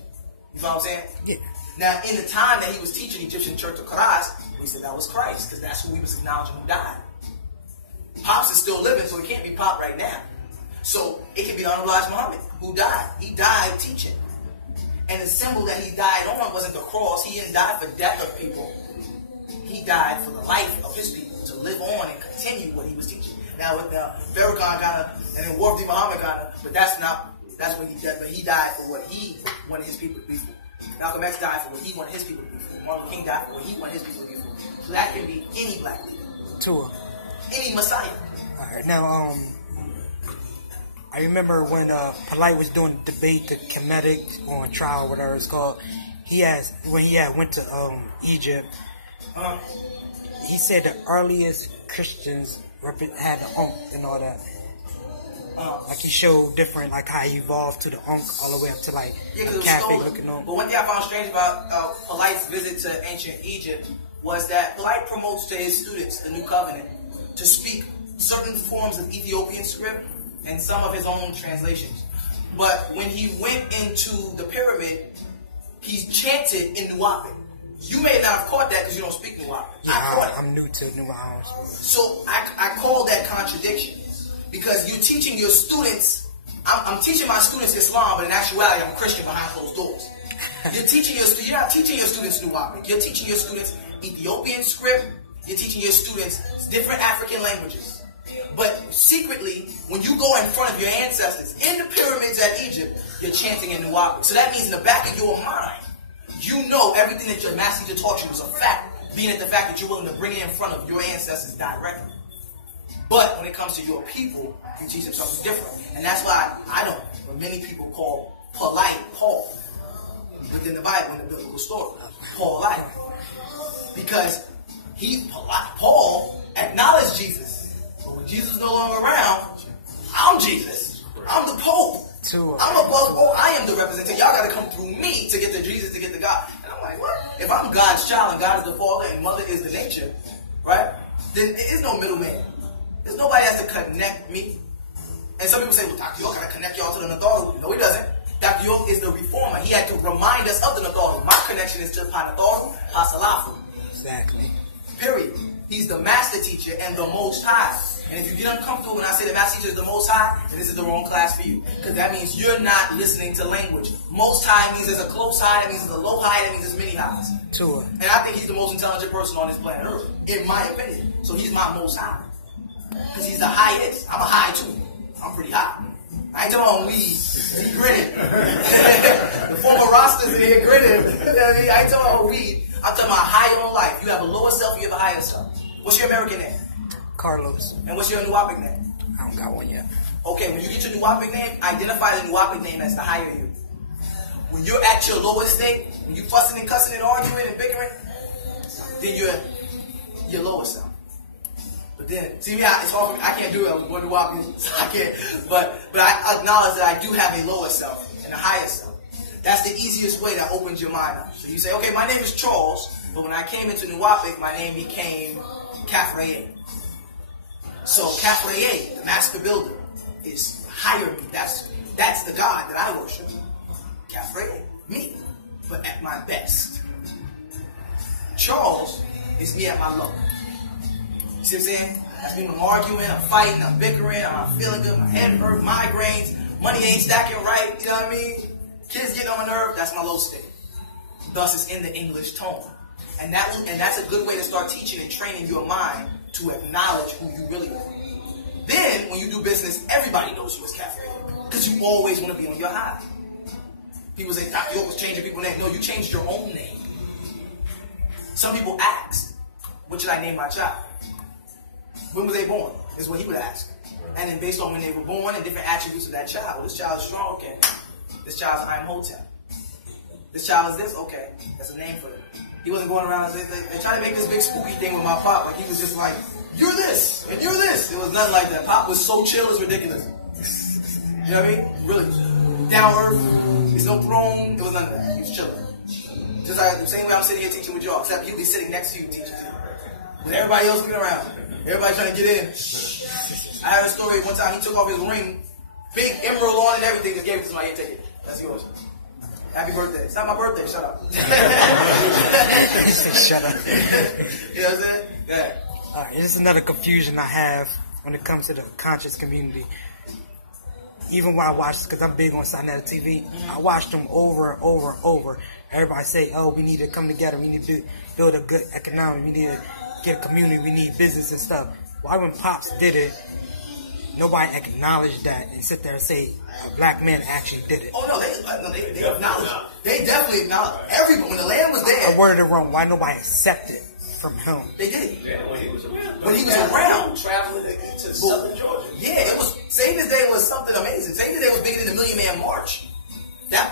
You know what I'm saying? Yeah. Now, in the time that he was teaching the Egyptian church of Christ, we said that was Christ, because that's who we was acknowledging who died. Pops is still living, so he can't be Pop right now. So it can be Honorable Elijah Muhammad, who died. He died teaching. And the symbol that he died on wasn't the cross. He didn't die for death of people. He died for the life of his people, to live on and continue what he was teaching. Now with the Farrakhan kind of, and then Warfdi Muhammad kind of, but that's what he did. But he died for what he wanted his people to be for. Malcolm X died for what he wanted his people to be for. Martin Luther King died for what he wanted his people to be for. So that can be any black leader. Tua. Any Messiah. Alright, now, I remember when Polite was doing debate to Kemetic on trial, whatever it's called. When he went to Egypt, he said the earliest Christians had the Ankh and all that. Like he showed different, like how he evolved to the Ankh all the way up to like Catholic looking on. But one thing I found strange about Polite's visit to ancient Egypt was that Polite promotes to his students the New Covenant to speak certain forms of Ethiopian script and some of his own translations. But when he went into the pyramid, he chanted in Nuwapic. You may not have caught that because you don't speak Nuwapic. Yeah, I'm new to Nuwapic. So I call that contradiction. Because you're teaching your students, I'm teaching my students Islam, but in actuality I'm Christian behind closed doors. You're not teaching your students Nuwapic. You're teaching your students Ethiopian script. You're teaching your students different African languages. But secretly, when you go in front of your ancestors in the pyramids at Egypt, you're chanting in Nuwapic. So that means in the back of your mind, you know everything that your master teacher taught you was a fact, being at the fact that you're willing to bring it in front of your ancestors directly. But when it comes to your people, you teach them something different. And that's why when many people call Polite Paul, within the Bible, in the biblical story, Polite. Because Paul acknowledged Jesus. But when Jesus is no longer around, I'm Jesus. I'm the Pope. I'm above all. I am the representative. Y'all got to come through me to get to Jesus, to get to God. And I'm like, what? If I'm God's child and God is the Father and Mother is the nature, right? Then there is no middleman. There's nobody has to connect me. And some people say, well, Dr. York got to connect y'all to the Natharu. No, he doesn't. Dr. York is the reformer. He had to remind us of the Natharu. My connection is to Panatharu, Pasalafu. Exactly. Period. He's the master teacher and the most high. And if you get uncomfortable when I say the master teacher is the most high, then this is the wrong class for you. Because that means you're not listening to language. Most high means there's a close high, that means there's a low high, that means there's many highs. And I think he's the most intelligent person on this planet Earth, in my opinion. So he's my most high. Because he's the highest. I'm a high too. I'm pretty high. I ain't talking about weed. He grinning. The former rosters in here grinning. I ain't talking about weed. I'm talking about higher in life. You have a lower self, you have a higher self. What's your American name? Carlos. And what's your Nuwapic name? I don't got one yet. Okay, when you get your Nuwapic name, identify the Nuwapic name as the higher you. When you're at your lowest state, when you fussing and cussing and arguing and bickering, then you're your lower self. But then, see me, it's hard for me. I can't do it. I'm going to walk, so I can't. But I acknowledge that I do have a lower self and a higher self. That's the easiest way that opens your mind up. So you say, okay, my name is Charles, but when I came into Nuwapic, my name became Kafraye. So Kafraye, the master builder, is higher me. That's the God that I worship. Kafraye, me, but at my best. Charles is me at my low. You see what I'm saying? That's me when I'm arguing, I'm fighting, I'm bickering, I'm not feeling good, my head hurt, migraines, money ain't stacking right, you know what I mean? Kids getting on my nerve, that's my low state. Thus it's in the English tone. And that's a good way to start teaching and training your mind to acknowledge who you really are. Then, when you do business, everybody knows you as Kafraye. Because you always want to be on your high. People say, Dr. York was changing people's name. No, you changed your own name. Some people asked, what should I name my child? When was they born? Is what he would ask. And then based on when they were born and different attributes of that child. This child is strong, okay. This child is I am Hotep. This child is this, okay. That's a name for them. He wasn't going around and they tried to make this big spooky thing with my pop. Like he was just like, you're this, and you're this. It was nothing like that. Pop was so chill, it's ridiculous. You know what I mean? Really. Down earth. There's no throne. It was none of that. He was chilling. Just like the same way I'm sitting here teaching with y'all, except he'll be sitting next to you teaching. With everybody else looking around. Everybody trying to get in. I heard a story one time he took off his ring, big emerald on and everything, just gave it to somebody. Here, take it. That's yours. Happy birthday. It's not my birthday, shut up. Shut up. You know what I'm saying? Yeah. Alright, this is another confusion I have when it comes to the conscious community. Even when I watch, because I'm big on Sinetta TV, I watch them over and over and over. Everybody say, oh, we need to come together, we need to build a good economy, we need to get a community, we need business and stuff. Why when Pops did it, nobody acknowledged that and sit there and say a black man actually did it? Oh no, they acknowledged it. They definitely acknowledged it. Everyone, when the land was there. I worded it wrong. Why nobody accepted from him? They did. Yeah, when he was around. When he was around. Traveling to southern Georgia. Yeah, it was, Savior's Day was something amazing. Savior's Day was bigger than the Million Man March.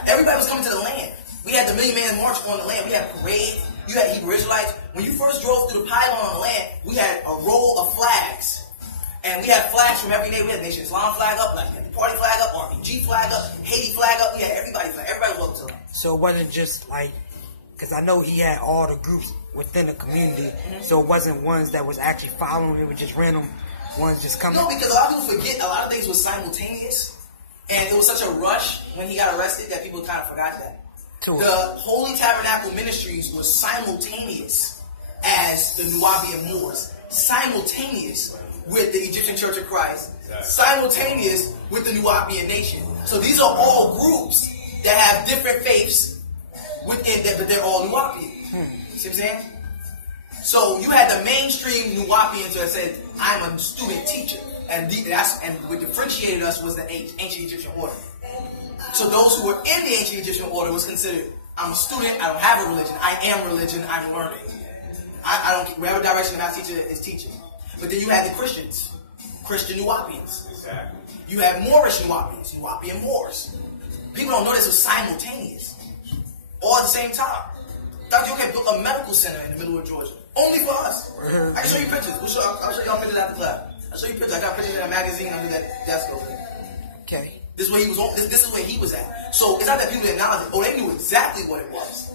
Everybody was coming to the land. We had the Million Man March on the land. We had parades. You had Hebrew Israelites. When you first drove through the pylon on the land, we had a roll of flags. And we had flags from every day. We had the Nation Islam flag up, like we had the party flag up, RPG flag up, Haiti flag up. We had everybody's flag. Everybody was welcome to the land. So it wasn't just like, because I know he had all the groups within the community, so it wasn't ones that was actually following. It was just random ones just coming. No, because a lot of people forget a lot of things was simultaneous. And it was such a rush when he got arrested that people kind of forgot that. The Holy Tabernacle Ministries was simultaneous as the Nuwabian Moors, simultaneous with the Egyptian Church of Christ, simultaneous with the Nuwabian nation. So these are all groups that have different faiths within that, but they're all Nuwabian. See what I'm saying? So you had the mainstream Nuwabians that said, I'm a student teacher. And what differentiated us was the ancient Egyptian order. So those who were in the ancient Egyptian order was considered, I'm a student, I don't have a religion, I am religion, I'm learning. I don't, whatever direction the master teacher is teaching. But then you had the Christians, Christian Nuwapians. Exactly. You had Moorish Nuwapians, Nuwapian Moors. People don't know this was simultaneous. All at the same time. Dr. York built a medical center in the middle of Georgia. Only for us. I can show you pictures. I'll show y'all pictures after class. I'll show you pictures. I got pictures in a magazine under that desk over there. Okay. This is where he was on. This is where he was at. So it's not that people didn't acknowledge it. Oh, they knew exactly what it was.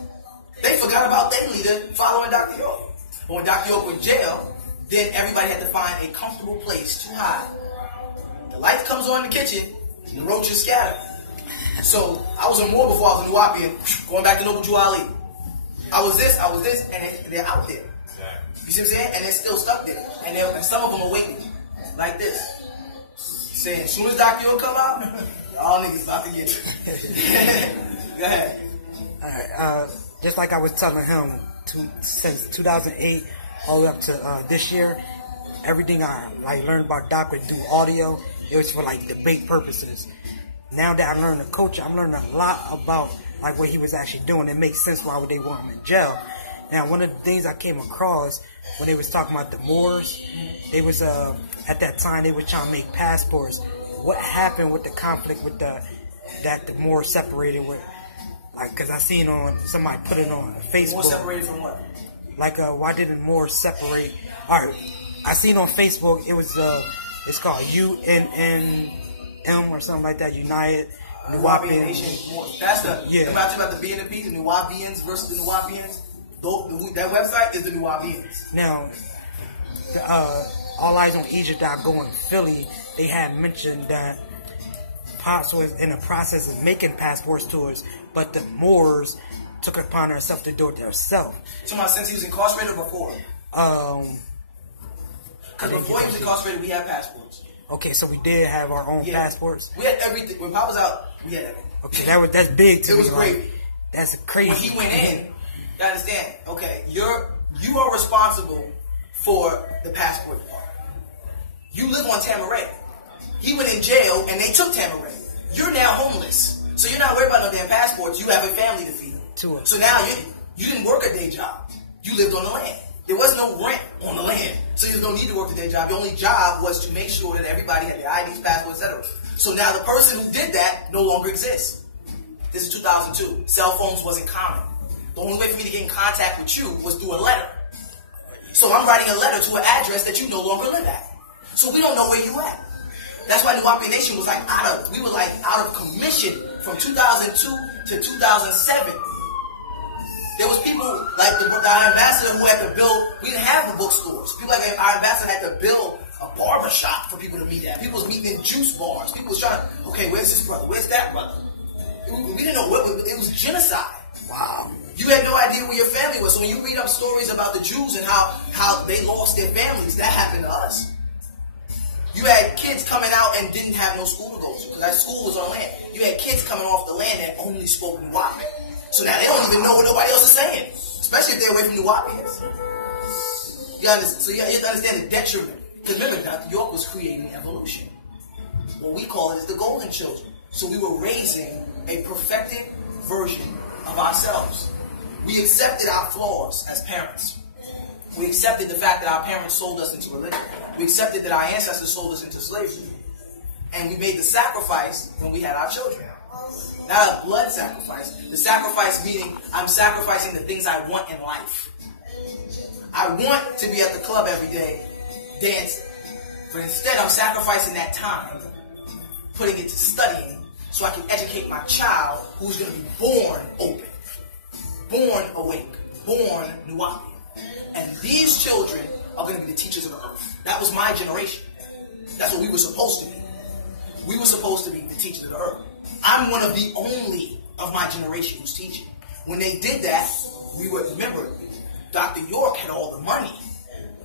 They forgot about their leader following Dr. York. But when Dr. York was in jail, then everybody had to find a comfortable place to hide. The light comes on in the kitchen, the roaches scatter. So I was a Moor before I was a Nuwapian, going back to Noble Jew Ali. I was this, and they're out there. You see what I'm saying? And they're still stuck there. And some of them are waiting, like this. Saying, as soon as Dr. York come out, all niggas about to get you. Go ahead. Alright, just like I was telling him, since 2008 all the way up to this year, everything I learned about Doc through audio, it was for debate purposes. Now that I learned the culture, I'm learning a lot about what he was actually doing. It makes sense why they want him in jail. Now, one of the things I came across when they was talking about the Moors, they was at that time they were trying to make passports. What happened with the conflict with that the Moors separated with? Like, cause I seen on somebody put it on Facebook. More separated from what? Like, why didn't Moors separate? All right, I seen on Facebook it was it's called UNNM or something like that. United Nuwapian Nation. That's the yeah. I'm about the BNP, the Nuwapians versus the Nuwapians. That website is the Nuwapians. Now, All Eyes on Egypt.go in Philly, they had mentioned that Potts was in the process of making passports to us, but the Moors took it upon themselves to do it themselves. So, since he was incarcerated before? Because before he was incarcerated, we had passports. Okay, so we did have our own passports. We had everything. When Pop was out, we had everything. Okay, that's big to me. It was great. That's crazy. When he went in, you understand? Okay, you are responsible for the passport part. You live on Tamaray. He went in jail and they took Tamaray. You're now homeless, so you're not worried about no damn passports. You have a family to feed. So now you didn't work a day job. You lived on the land. There was no rent on the land, so you don't need to work a day job. Your only job was to make sure that everybody had their IDs, passports, etc. So now the person who did that no longer exists. This is 2002. Cell phones wasn't common. The only way for me to get in contact with you was through a letter. So I'm writing a letter to an address that you no longer live at. So we don't know where you at. That's why Nuwapian Nation was like out of commission from 2002 to 2007. There was people like our ambassador who had to build. We didn't have the bookstores. People like our ambassador had to build a barber shop for people to meet at. People was meeting in juice bars. People was trying to, okay, where's this brother? Where's that brother? We didn't know it was genocide. Wow. You had no idea where your family was. So when you read up stories about the Jews and how they lost their families, that happened to us. You had kids coming out and didn't have no school to go to because that school was on land. You had kids coming off the land that only spoke Nuwapian. So now they don't even know what nobody else is saying, especially if they're away from Nuwapians. So you have to understand the detriment. Because remember, Dr. York was creating evolution. What we call it is the golden children. So we were raising a perfected version of ourselves. We accepted our flaws as parents. We accepted the fact that our parents sold us into religion. We accepted that our ancestors sold us into slavery. And we made the sacrifice when we had our children. Not a blood sacrifice. The sacrifice meaning I'm sacrificing the things I want in life. I want to be at the club every day, dancing. But instead I'm sacrificing that time, putting it to studying, so I can educate my child who's going to be born open, born awake, born Nuwapian. And these children are going to be the teachers of the earth. That was my generation. That's what we were supposed to be. We were supposed to be the teachers of the earth. I'm one of the only of my generation who's teaching. When they did that, we were, remember, Dr. York had all the money.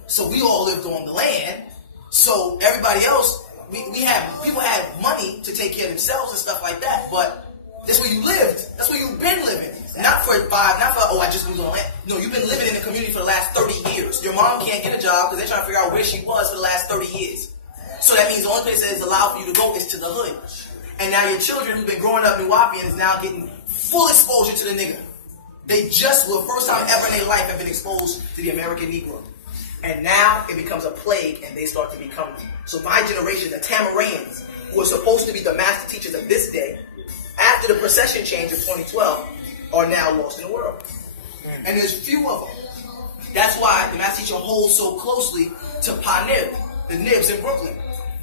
So we all lived on the land. So everybody else, people had money to take care of themselves and stuff like that, but that's where you lived. That's where you've been living. Not for I just moved on the land. No, you've been living in the community for the last 30 years. Your mom can't get a job because they're trying to figure out where she was for the last 30 years. So that means the only place that is allowed for you to go is to the hood. And now your children who've been growing up Nuwapian is now getting full exposure to the nigger. They just, for the first time ever in their life, have been exposed to the American Negro. And now it becomes a plague and they start to become. So my generation, the Tamarayans, who are supposed to be the master teachers of this day, after the procession change of 2012, are now lost in the world. And there's few of them. That's why the master teacher holds so closely to Pa Nib, the Nibs in Brooklyn.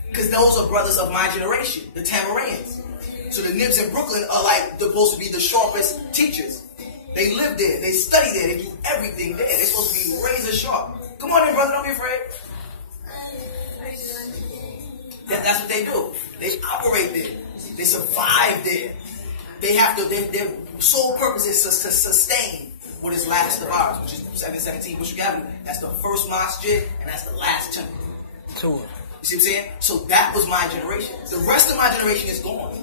Because those are brothers of my generation, the Tamarayans. So the Nibs in Brooklyn are like supposed to be the sharpest teachers. They live there, they study there, they do everything there. They're supposed to be razor sharp. Come on in, brother, don't be afraid. That's what they do. They operate there. They survive there. They have to, their sole purpose is to sustain what is last of ours, which is 717 Bushwick Avenue. That's the first masjid, and that's the last temple. Tour. You see what I'm saying? So that was my generation. The rest of my generation is gone.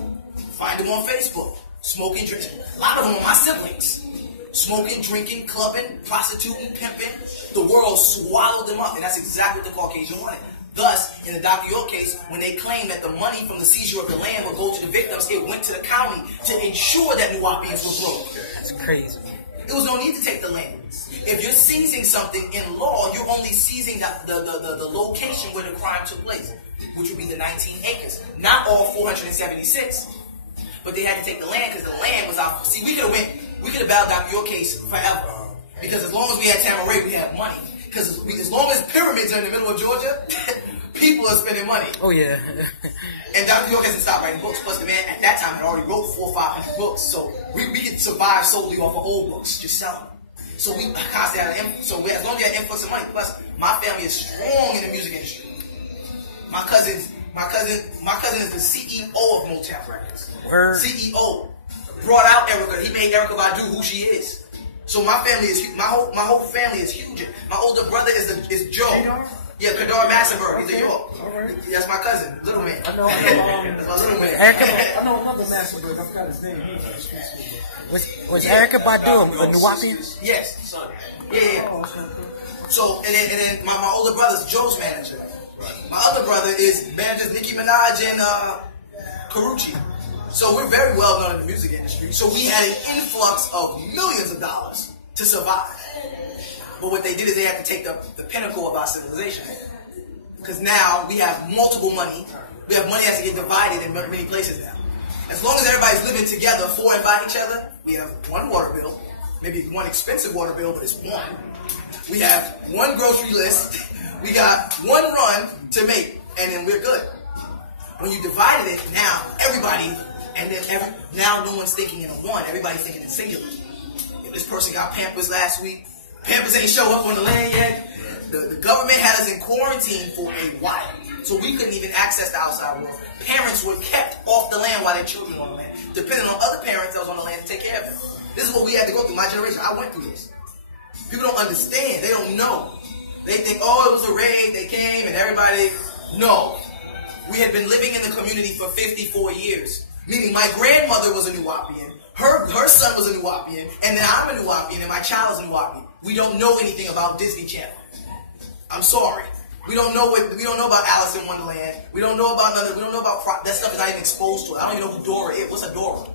Find them on Facebook. Smoking, drinking. A lot of them are my siblings. Smoking, drinking, clubbing, prostituting, pimping. The world swallowed them up, and that's exactly what the Caucasian wanted. Thus, in the Dr. York case, when they claimed that the money from the seizure of the land would go to the victims, it went to the county to ensure that Nuwapians were broke. That's crazy. There was no need to take the land. If you're seizing something in law, you're only seizing the location where the crime took place, which would be the 19 acres. Not all 476, but they had to take the land because the land was out. See, we could have bailed out your case forever. Because as long as we had Tamaray, we had money. Because as long as pyramids are in the middle of Georgia, people are spending money. Oh, yeah. And Dr. York hasn't stopped writing books. Plus, the man at that time had already wrote 400 or 500 books. So we could survive solely off of old books, just selling them. So we constantly had as long as we had influx of money. Plus, my family is strong in the music industry. My cousin is the CEO of Motown Records. Word. CEO. Brought out Erykah. He made Erykah Badu who she is. So my family is my whole family is huge. My older brother is Joe. Yeah, Kadar Massenberg. He's a York. All right. That's my cousin, little man. I know. That's my little man. I know another Massenberg. I forgot his name. Was Erykah Badu a Nuwapian? Yes. Son. Yeah. Oh, okay. So and then my older brother's Joe's manager. My other brother manages Nicki Minaj and Karuchi. So we're very well known in the music industry. So we had an influx of millions of dollars to survive. But what they did is they had to take the pinnacle of our civilization. Because now we have multiple money. We have money that has to get divided in many places now. As long as everybody's living together for and by each other, we have one water bill. Maybe one expensive water bill, but it's one. We have one grocery list. We got one run to make, and then we're good. When you divided it, now everybody, now no one's thinking in a one. Everybody's thinking in singular. If this person got Pampers last week, Pampers ain't show up on the land yet. The government had us in quarantine for a while, so we couldn't even access the outside world. Parents were kept off the land while their children were on the land, depending on other parents that was on the land to take care of them. This is what we had to go through. My generation, I went through this. People don't understand. They don't know. They think, oh, it was a raid. They came and everybody. No. We had been living in the community for 54 years. Meaning my grandmother was a Nuwapian. Her son was a Nuwapian. And then I'm a Nuwapian and my child is a Nuwapian. We don't know anything about Disney Channel. I'm sorry. We don't know about Alice in Wonderland. We don't know about that stuff is not even exposed to it. I don't even know who Dora is. What's a Dora?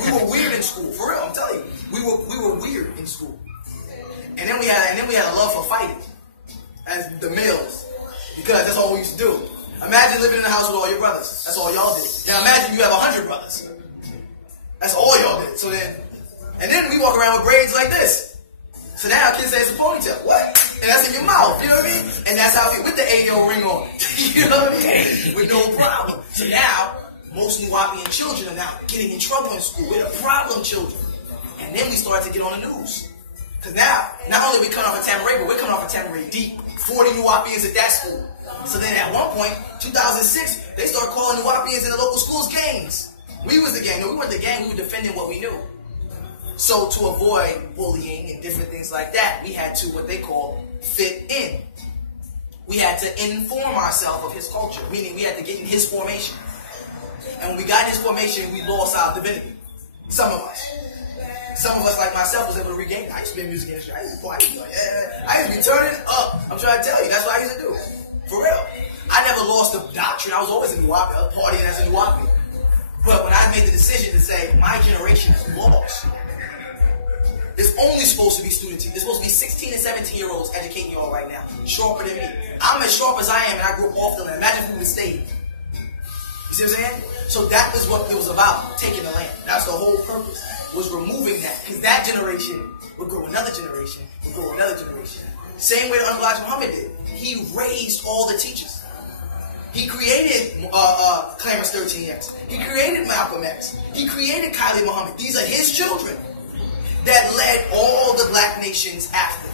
We were weird in school. For real, I'm telling you. We were weird in school. And then we had a love for fighting as the males. Because that's all we used to do. Imagine living in a house with all your brothers. That's all y'all did. Now imagine you have 100 brothers. That's all y'all did. And then we walk around with braids like this. So now kids say it's a ponytail. What? And that's in your mouth. You know what I mean? And that's how with the AO ring on. You know what I mean? With no problem. So now, most Nuwapian children are now getting in trouble in school. We're the problem children. And then we start to get on the news. Because now, not only are we coming off of Tamaray, but we're coming off of Tamaray deep. 40 Nuwapians at that school. So then at one point, 2006, they started calling Nuwapians in the local schools gangs. We was the gang. No, we weren't the gang. We were defending what we knew. So to avoid bullying and different things like that, we had to, what they call, fit in. We had to inform ourselves of his culture, meaning we had to get in his formation. And when we got in his formation, we lost our divinity. Some of us. Some of us, like myself, was able to regain it. I used to be in the music industry. I used to be turning up. I'm trying to tell you. That's what I used to do. For real. I never lost the doctrine. I was always a Nuwapian, partying as a Nuwapian. But when I made the decision to say, my generation is lost, it's only supposed to be students. It's supposed to be 16 and 17-year-olds educating y'all right now. Sharper than me. I'm as sharp as I am, and I grew up off the land. Imagine if we would have stayed. You see what I'm saying? So that was what it was about, taking the land. That's the whole purpose, was removing that. Because that generation would grow another generation, would grow another generation. Same way that Elijah Muhammad did. He raised all the teachers. He created Clarence 13X. He created Malcolm X. He created Kylie Muhammad. These are his children that led all the black nations after.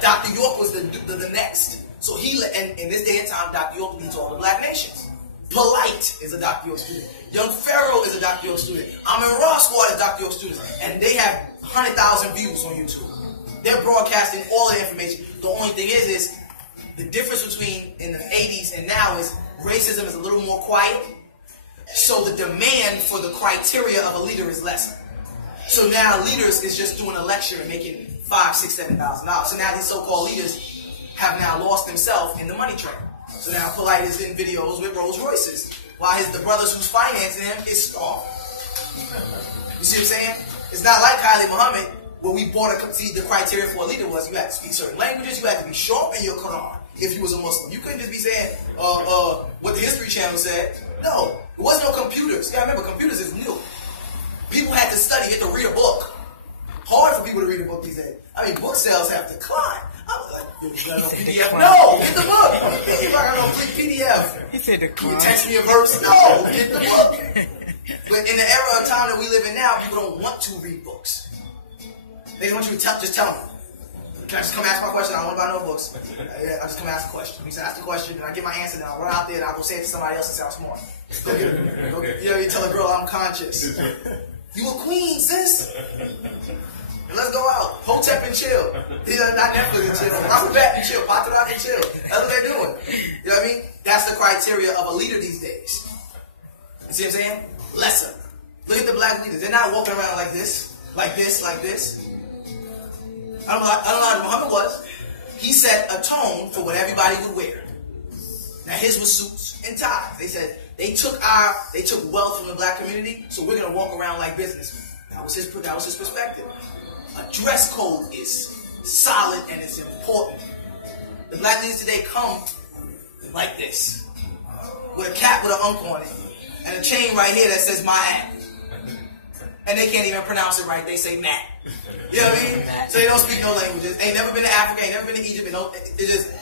Dr. York was the next. So he, and in this day and time, Dr. York leads all the black nations. Polite is a Dr. York student. Young Pharaoh is a Dr. York student. Amin Raw Squad is Dr. York students. And they have 100,000 views on YouTube. They're broadcasting all the information. The only thing is the difference between in the 80s and now is racism is a little more quiet. So the demand for the criteria of a leader is lesser. So now leaders is just doing a lecture and making $5,000, $6,000, $7,000. So now these so-called leaders have now lost themselves in the money train. So now Polite is in videos with Rolls Royces, while the brothers who's financing him is starved. You see what I'm saying? It's not like Kylie Muhammad. What we brought see the criteria for a leader was you had to speak certain languages, you had to be sharp in your Quran if you was a Muslim. You couldn't just be saying what the History Channel said. No, there was no computers. You gotta remember, computers is new. People had to study, you had to read a book. Hard for people to read a book these days. I mean, book sales have declined. I'm like, you got no PDF? No, get the book. If I got no PDF, He said can you text me a verse? No, get the book. But in the era of time that we live in now, people don't want to read books. They just want you to just tell me. Can I just come ask my question? I don't want to buy no books. I just come ask a question. He said, ask the question, and I get my answer, then I'll run out there and I'll go say it to somebody else and sound smart. Go get it. Go get it. You know, you tell a girl, I'm conscious. You a queen, sis. And let's go out. Hotep and chill. Not Netflix and chill. Alphabet and chill. Patarak and chill. That's what they're doing. You know what I mean? That's the criteria of a leader these days. You see what I'm saying? Lesser. Look at the black leaders. They're not walking around like this. Like this. Like this. I don't know how Muhammad was. He set a tone for what everybody would wear. Now his was suits and ties. They said they took wealth from the black community, so we're gonna walk around like businessmen. That was his perspective. A dress code is solid and it's important. The black leaders today come like this, with a cap with an unk on it, and a chain right here that says my act. And they can't even pronounce it right. They say Matt. You know what I mean? So they don't speak no languages. Ain't never been to Africa. Ain't never been to Egypt. It's just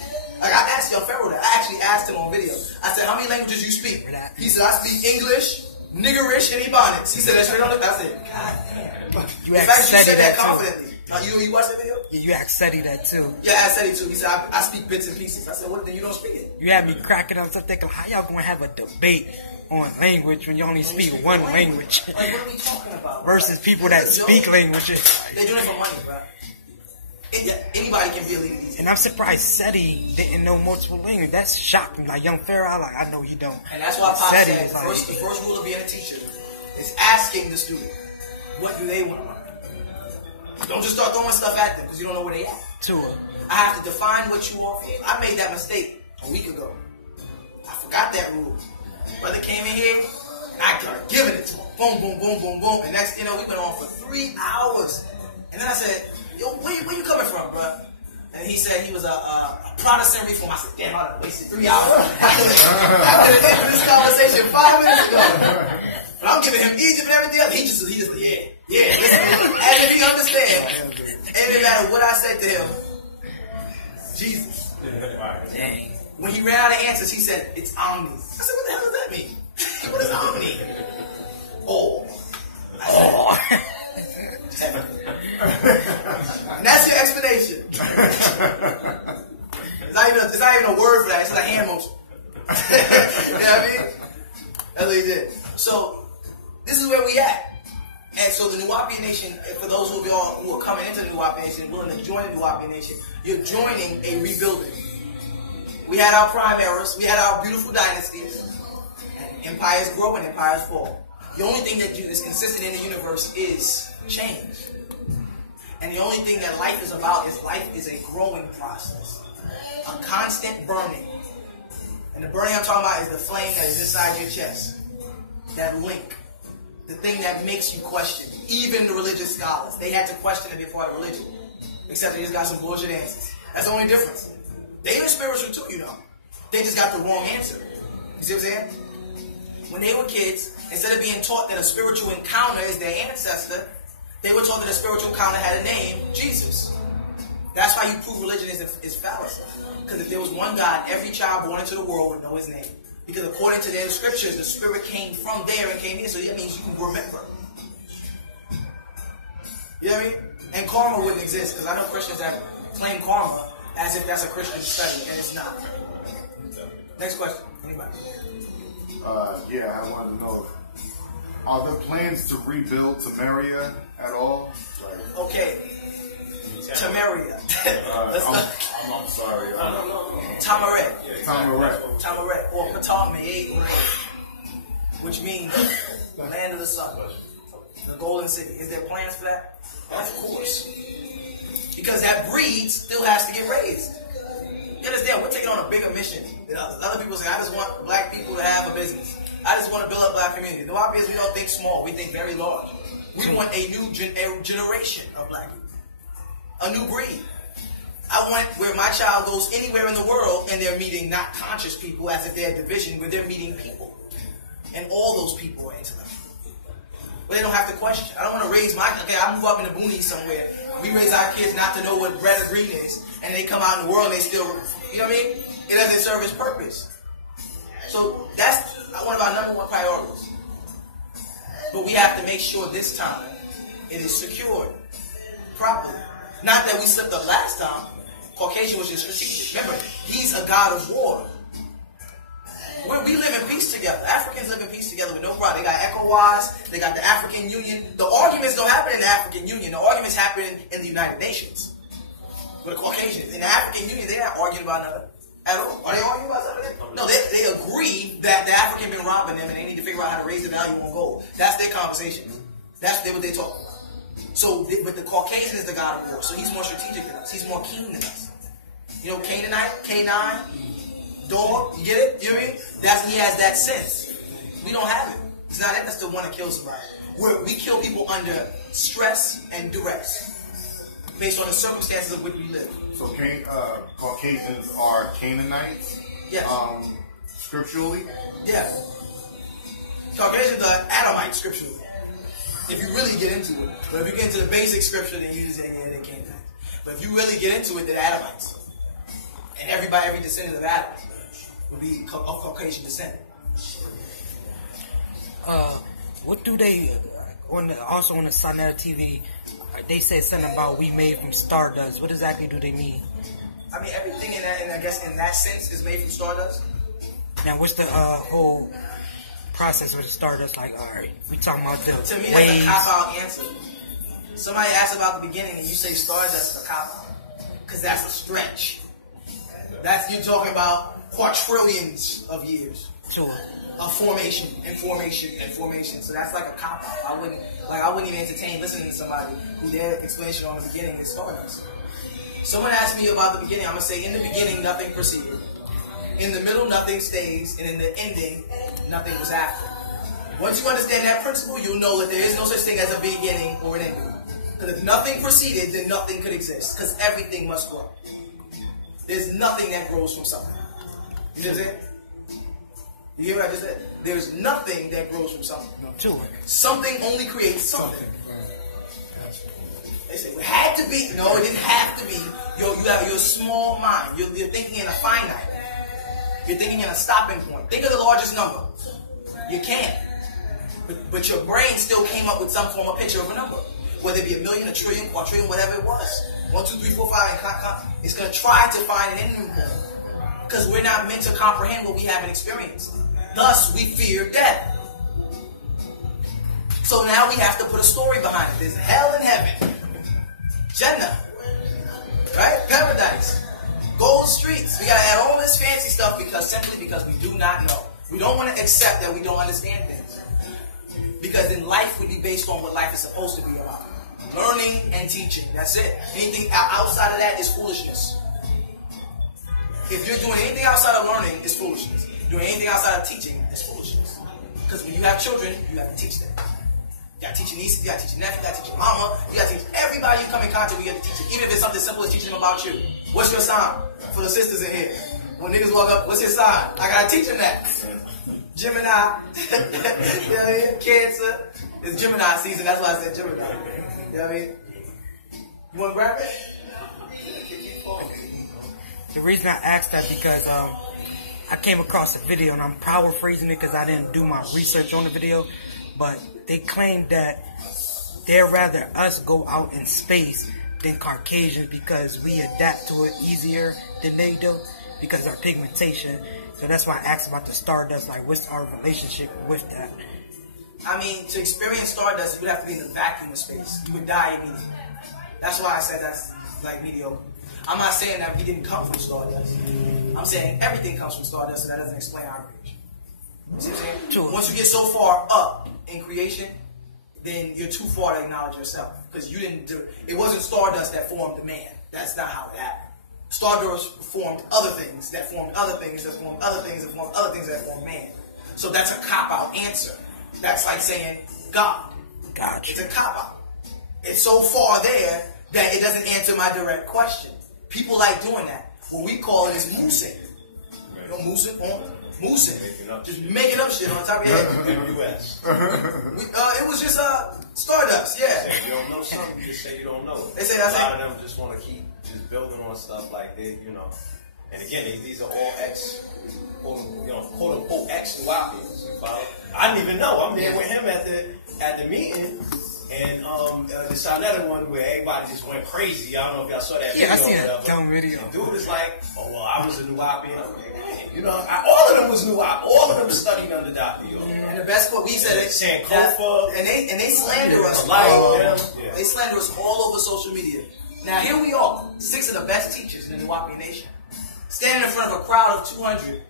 like I asked young Pharaoh that. I actually asked him on video. I said, "How many languages you speak?" He said, "I speak English, niggerish, and Ebonics." He said that straight on the. I said, "God damn." You In fact, asked you said that too. confidently. You watched that video? You asked Seti that too. Yeah, I said it too. He said, I speak bits and pieces. I said, what, then you don't speak it? You had me cracking up. So thinking, how y'all gonna have a debate on language when you only speak one language? Like, what are we talking about? Versus people that speak languages. They're doing it for money, bro. Anybody can be a leader these days. And I'm surprised Seti didn't know multiple languages. That's shocking. Like young Pharaoh, I know you don't. And that's why Pop Seti said is the first rule of being a teacher is asking the student, what do they want to learn? Don't just start throwing stuff at them because you don't know where they at. Tua. I have to define what you offer. I made that mistake a week ago. I forgot that rule. Brother came in here, and I started giving it to him. Boom, boom, boom, boom, boom. And next, we went on for 3 hours. And then I said, yo, where you coming from, bro? And he said he was a Protestant reform. I said, damn, I done wasted 3 hours. I could have ended this conversation 5 minutes ago. But I'm giving him Egypt and everything else. He just listen, as if he understands. It didn't matter what I said to him. Jesus. Dang. When he ran out of answers, he said, it's Omni. I said, what the hell does that mean? What is Omni? Oh. And that's your explanation. It's not even a word for that. It's like a hand motion. You know what I mean? That's what he did. So, this is where we at. And so the Nuwapian Nation, for those who are coming into the Nuwapian Nation, willing to join the Nuwapian Nation, you're joining a rebuilding. We had our prime eras. We had our beautiful dynasties. And empires grow and empires fall. The only thing that is consistent in the universe is change. And the only thing that life is about is life is a growing process. A constant burning. And the burning I'm talking about is the flame that is inside your chest. That link. The thing that makes you question. Even the religious scholars. They had to question it before the religion. Except they just got some bullshit answers. That's the only difference. They were spiritual too, you know. They just got the wrong answer. You see what I'm saying? When they were kids, instead of being taught that a spiritual encounter is their ancestor, they were taught that a spiritual encounter had a name, Jesus. That's why you prove religion is fallacy. Because if there was one God, every child born into the world would know his name. Because according to their scriptures, the spirit came from there and came here, so that means you can remember. You know what I mean? And karma wouldn't exist, because I know Christians that claim karma as if that's a Christian study, and it's not. Next question. Anybody? Yeah, I wanted to know, are there plans to rebuild Samaria at all? Like, Okay. Tamaria. I'm sorry. Tamaret. Tamaret. Or Ptolemy, which means the land of the sun, the golden city. Is there plans for that? Of course. Because that breed still has to get raised. You understand? We're taking on a bigger mission. Other people say, I just want black people to have a business. I just want to build up black community. The Nuwapians, we don't think small. We think very large. We want a new generation of black people. a new breed. I want where my child goes anywhere in the world and they're meeting not conscious people as if they're a division, but they're meeting people. And all those people are intellectual. But they don't have to question. I don't want to raise I move up in the boonies somewhere. We raise our kids not to know what red or green is, and they come out in the world and they still, you know what I mean? It doesn't serve its purpose. So that's one of our number one priorities. But we have to make sure this time it is secured properly. Not that we slipped up last time. Caucasian was just strategic. Remember, he's a god of war. We live in peace together. Africans live in peace together with no problem. They got ECOWAS. They got the African Union. The arguments don't happen in the African Union. The arguments happen in the United Nations. But the Caucasians, in the African Union, they're not arguing about nothing at all. Are they arguing about something? No, they agree that the African been robbing them and they need to figure out how to raise the value on gold. That's their conversation. That's what they talk about. So, but the Caucasian is the god of war. So he's more strategic than us. He's more keen than us. You know, Canaanite, Canine, dog, you get it? You know what I mean? He has that sense. We don't have it. It's not in us to want to kill somebody. We kill people under stress and duress, based on the circumstances of which we live. So Caucasians are Canaanites? Yes. Scripturally? Yeah. Caucasians are Adamites scripturally. If you really get into it. But if you get into the basic scripture, then you just say, yeah, they're Canaanites. But if you really get into it, they're Adamites. And every descendant of Adam would be of Caucasian descent. What do they, also on the Sonata TV, they said something about we made from stardust. What exactly do they mean? I mean, everything in that, and I guess in that sense, is made from stardust. Now, what's the whole process with the stardust like? All right, we talking about the To me, waves. that's a cop-out answer. Somebody asked about the beginning, and you say stardust, a cop-out. Because that's a stretch. You're talking about quadrillions of years. Sure. Of formation and formation and formation. So that's like a cop-out. I wouldn't even entertain listening to somebody who their explanation on the beginning is stardust. Someone asked me about the beginning, I'm going to say in the beginning nothing proceeded. In the middle nothing stays, and in the ending nothing was after. Once you understand that principle, you'll know that there is no such thing as a beginning or an ending. Because if nothing proceeded, then nothing could exist. Because everything must grow. There's nothing that grows from something. You know what I'm saying? You hear what I just said? There's nothing that grows from something. Sure. Something only creates something. They say, it had to be. No, it didn't have to be. You have your small mind. You're thinking in a finite. You're thinking in a stopping point. Think of the largest number. You can't. But your brain still came up with some form of picture of a number. Whether it be a million, a trillion, quadrillion, whatever it was. 1, 2, 3, 4, 5, and count. It's going to try to find an ending point. Because we're not meant to comprehend what we haven't experienced. Thus, we fear death. So now we have to put a story behind it. There's hell and heaven. Jannah. Right? Paradise. Gold streets. We got to add all this fancy stuff simply because we do not know. We don't want to accept that we don't understand things. Because then life would be based on what life is supposed to be about. Learning and teaching. That's it. Anything outside of that is foolishness. If you're doing anything outside of learning, it's foolishness. Doing anything outside of teaching is foolishness. Because when you have children, you have to teach them. You got to teach your niece, you got to teach your nephew, you got to teach your mama, you got to teach everybody you come in contact with, you got to teach them. Even if it's something simple as teaching them about you. What's your sign? For the sisters in here. When niggas walk up, what's his sign? I got to teach them that. Gemini. You know what I mean? Cancer. It's Gemini season, that's why I said Gemini. You know what I mean? You want to grab it? The reason I asked that because I came across a video and I'm paraphrasing it because I didn't do my research on the video, but they claim that they'd rather us go out in space than Caucasians because we adapt to it easier than they do because of our pigmentation. So that's why I asked about the stardust, like what's our relationship with that? I mean, to experience stardust, you would have to be in the vacuum of space. You would die immediately. That's why I said that's like mediocre. I'm not saying that we didn't come from stardust. I'm saying everything comes from stardust, so that doesn't explain our creation. You see what I'm saying? Sure. Once you get so far up in creation, then you're too far to acknowledge yourself. Because you didn't do it. It wasn't stardust that formed the man. That's not how it happened. Stardust formed other things that formed other things that formed other things that formed other things that formed man. So that's a cop-out answer. That's like saying God. Gotcha. It's a cop-out. It's so far there that it doesn't answer my direct question. People like doing that. What we call it is moosing. You know, moosing. Just making up shit on top of your head. U.S. It was just Stardust, yeah. Say you don't know something, you just say you don't know. They say a lot of them just want to keep just building on stuff like they, you know. And again, these are all quote unquote ex-Nuwapians. I didn't even know. I'm there with him at the meeting. And the Sarnetta one where everybody just went crazy. I don't know if y'all saw that video. Yeah, I seen that dumb video. The dude was like, oh, well, I was a Nuwapian. You know, all of them was Nuwap. All of them studied under Dr. York. And the best part, we said it. Sankofa. And they slander us. They slander us all over social media. Now, here we are, 6 of the best teachers in the Nuwapi Nation, standing in front of a crowd of 200.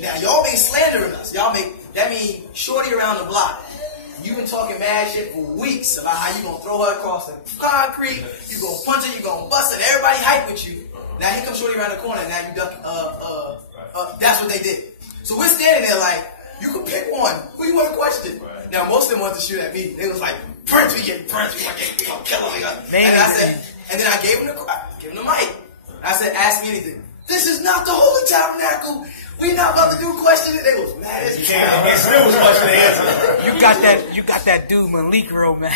Now, y'all been slandering us. That mean shorty around the block. You've been talking mad shit for weeks about how you gonna throw her across the concrete, you gonna punch her, you gonna bust her, everybody hype with you. Now here comes shorty around the corner, now you duck, that's what they did. So we're standing there like, you can pick one. Who you want to question? Right. Now most of them wanted to shoot at me. They was like, Prince, we gonna kill her. And then I gave him the mic. I said, ask me anything. This is not the Holy Tabernacle. We not about to do questions. They was mad as hell. You got that dude Malikro, man.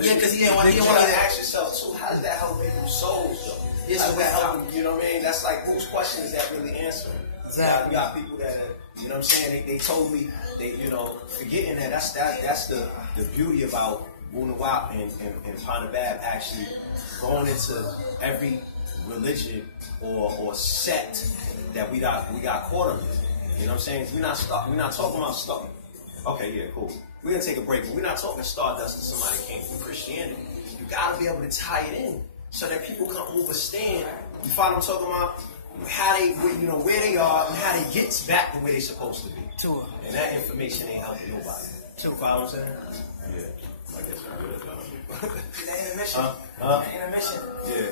Yeah, because he didn't want to ask yourself, so how does that help people's souls, though? Yes, so that help. You know what I mean? That's like, whose question is that really answering? Exactly. You got people that are, you know what I'm saying? They totally, you know, forgetting that. That's the beauty about Wunawap and Panabab actually going into every religion or sect that we got caught under. You know what I'm saying? We're not stuck. We're not talking about stuck. Okay, yeah, cool. We're gonna take a break, but we're not talking Stardust and somebody came from Christianity. You gotta be able to tie it in so that people can understand. You follow what I'm talking about? How they, you know, where they are and how they get back to where they're supposed to be. And that information ain't helping nobody. You follow what I'm saying? Yeah. I guess we're good, though. Intermission. Intermission. Yeah.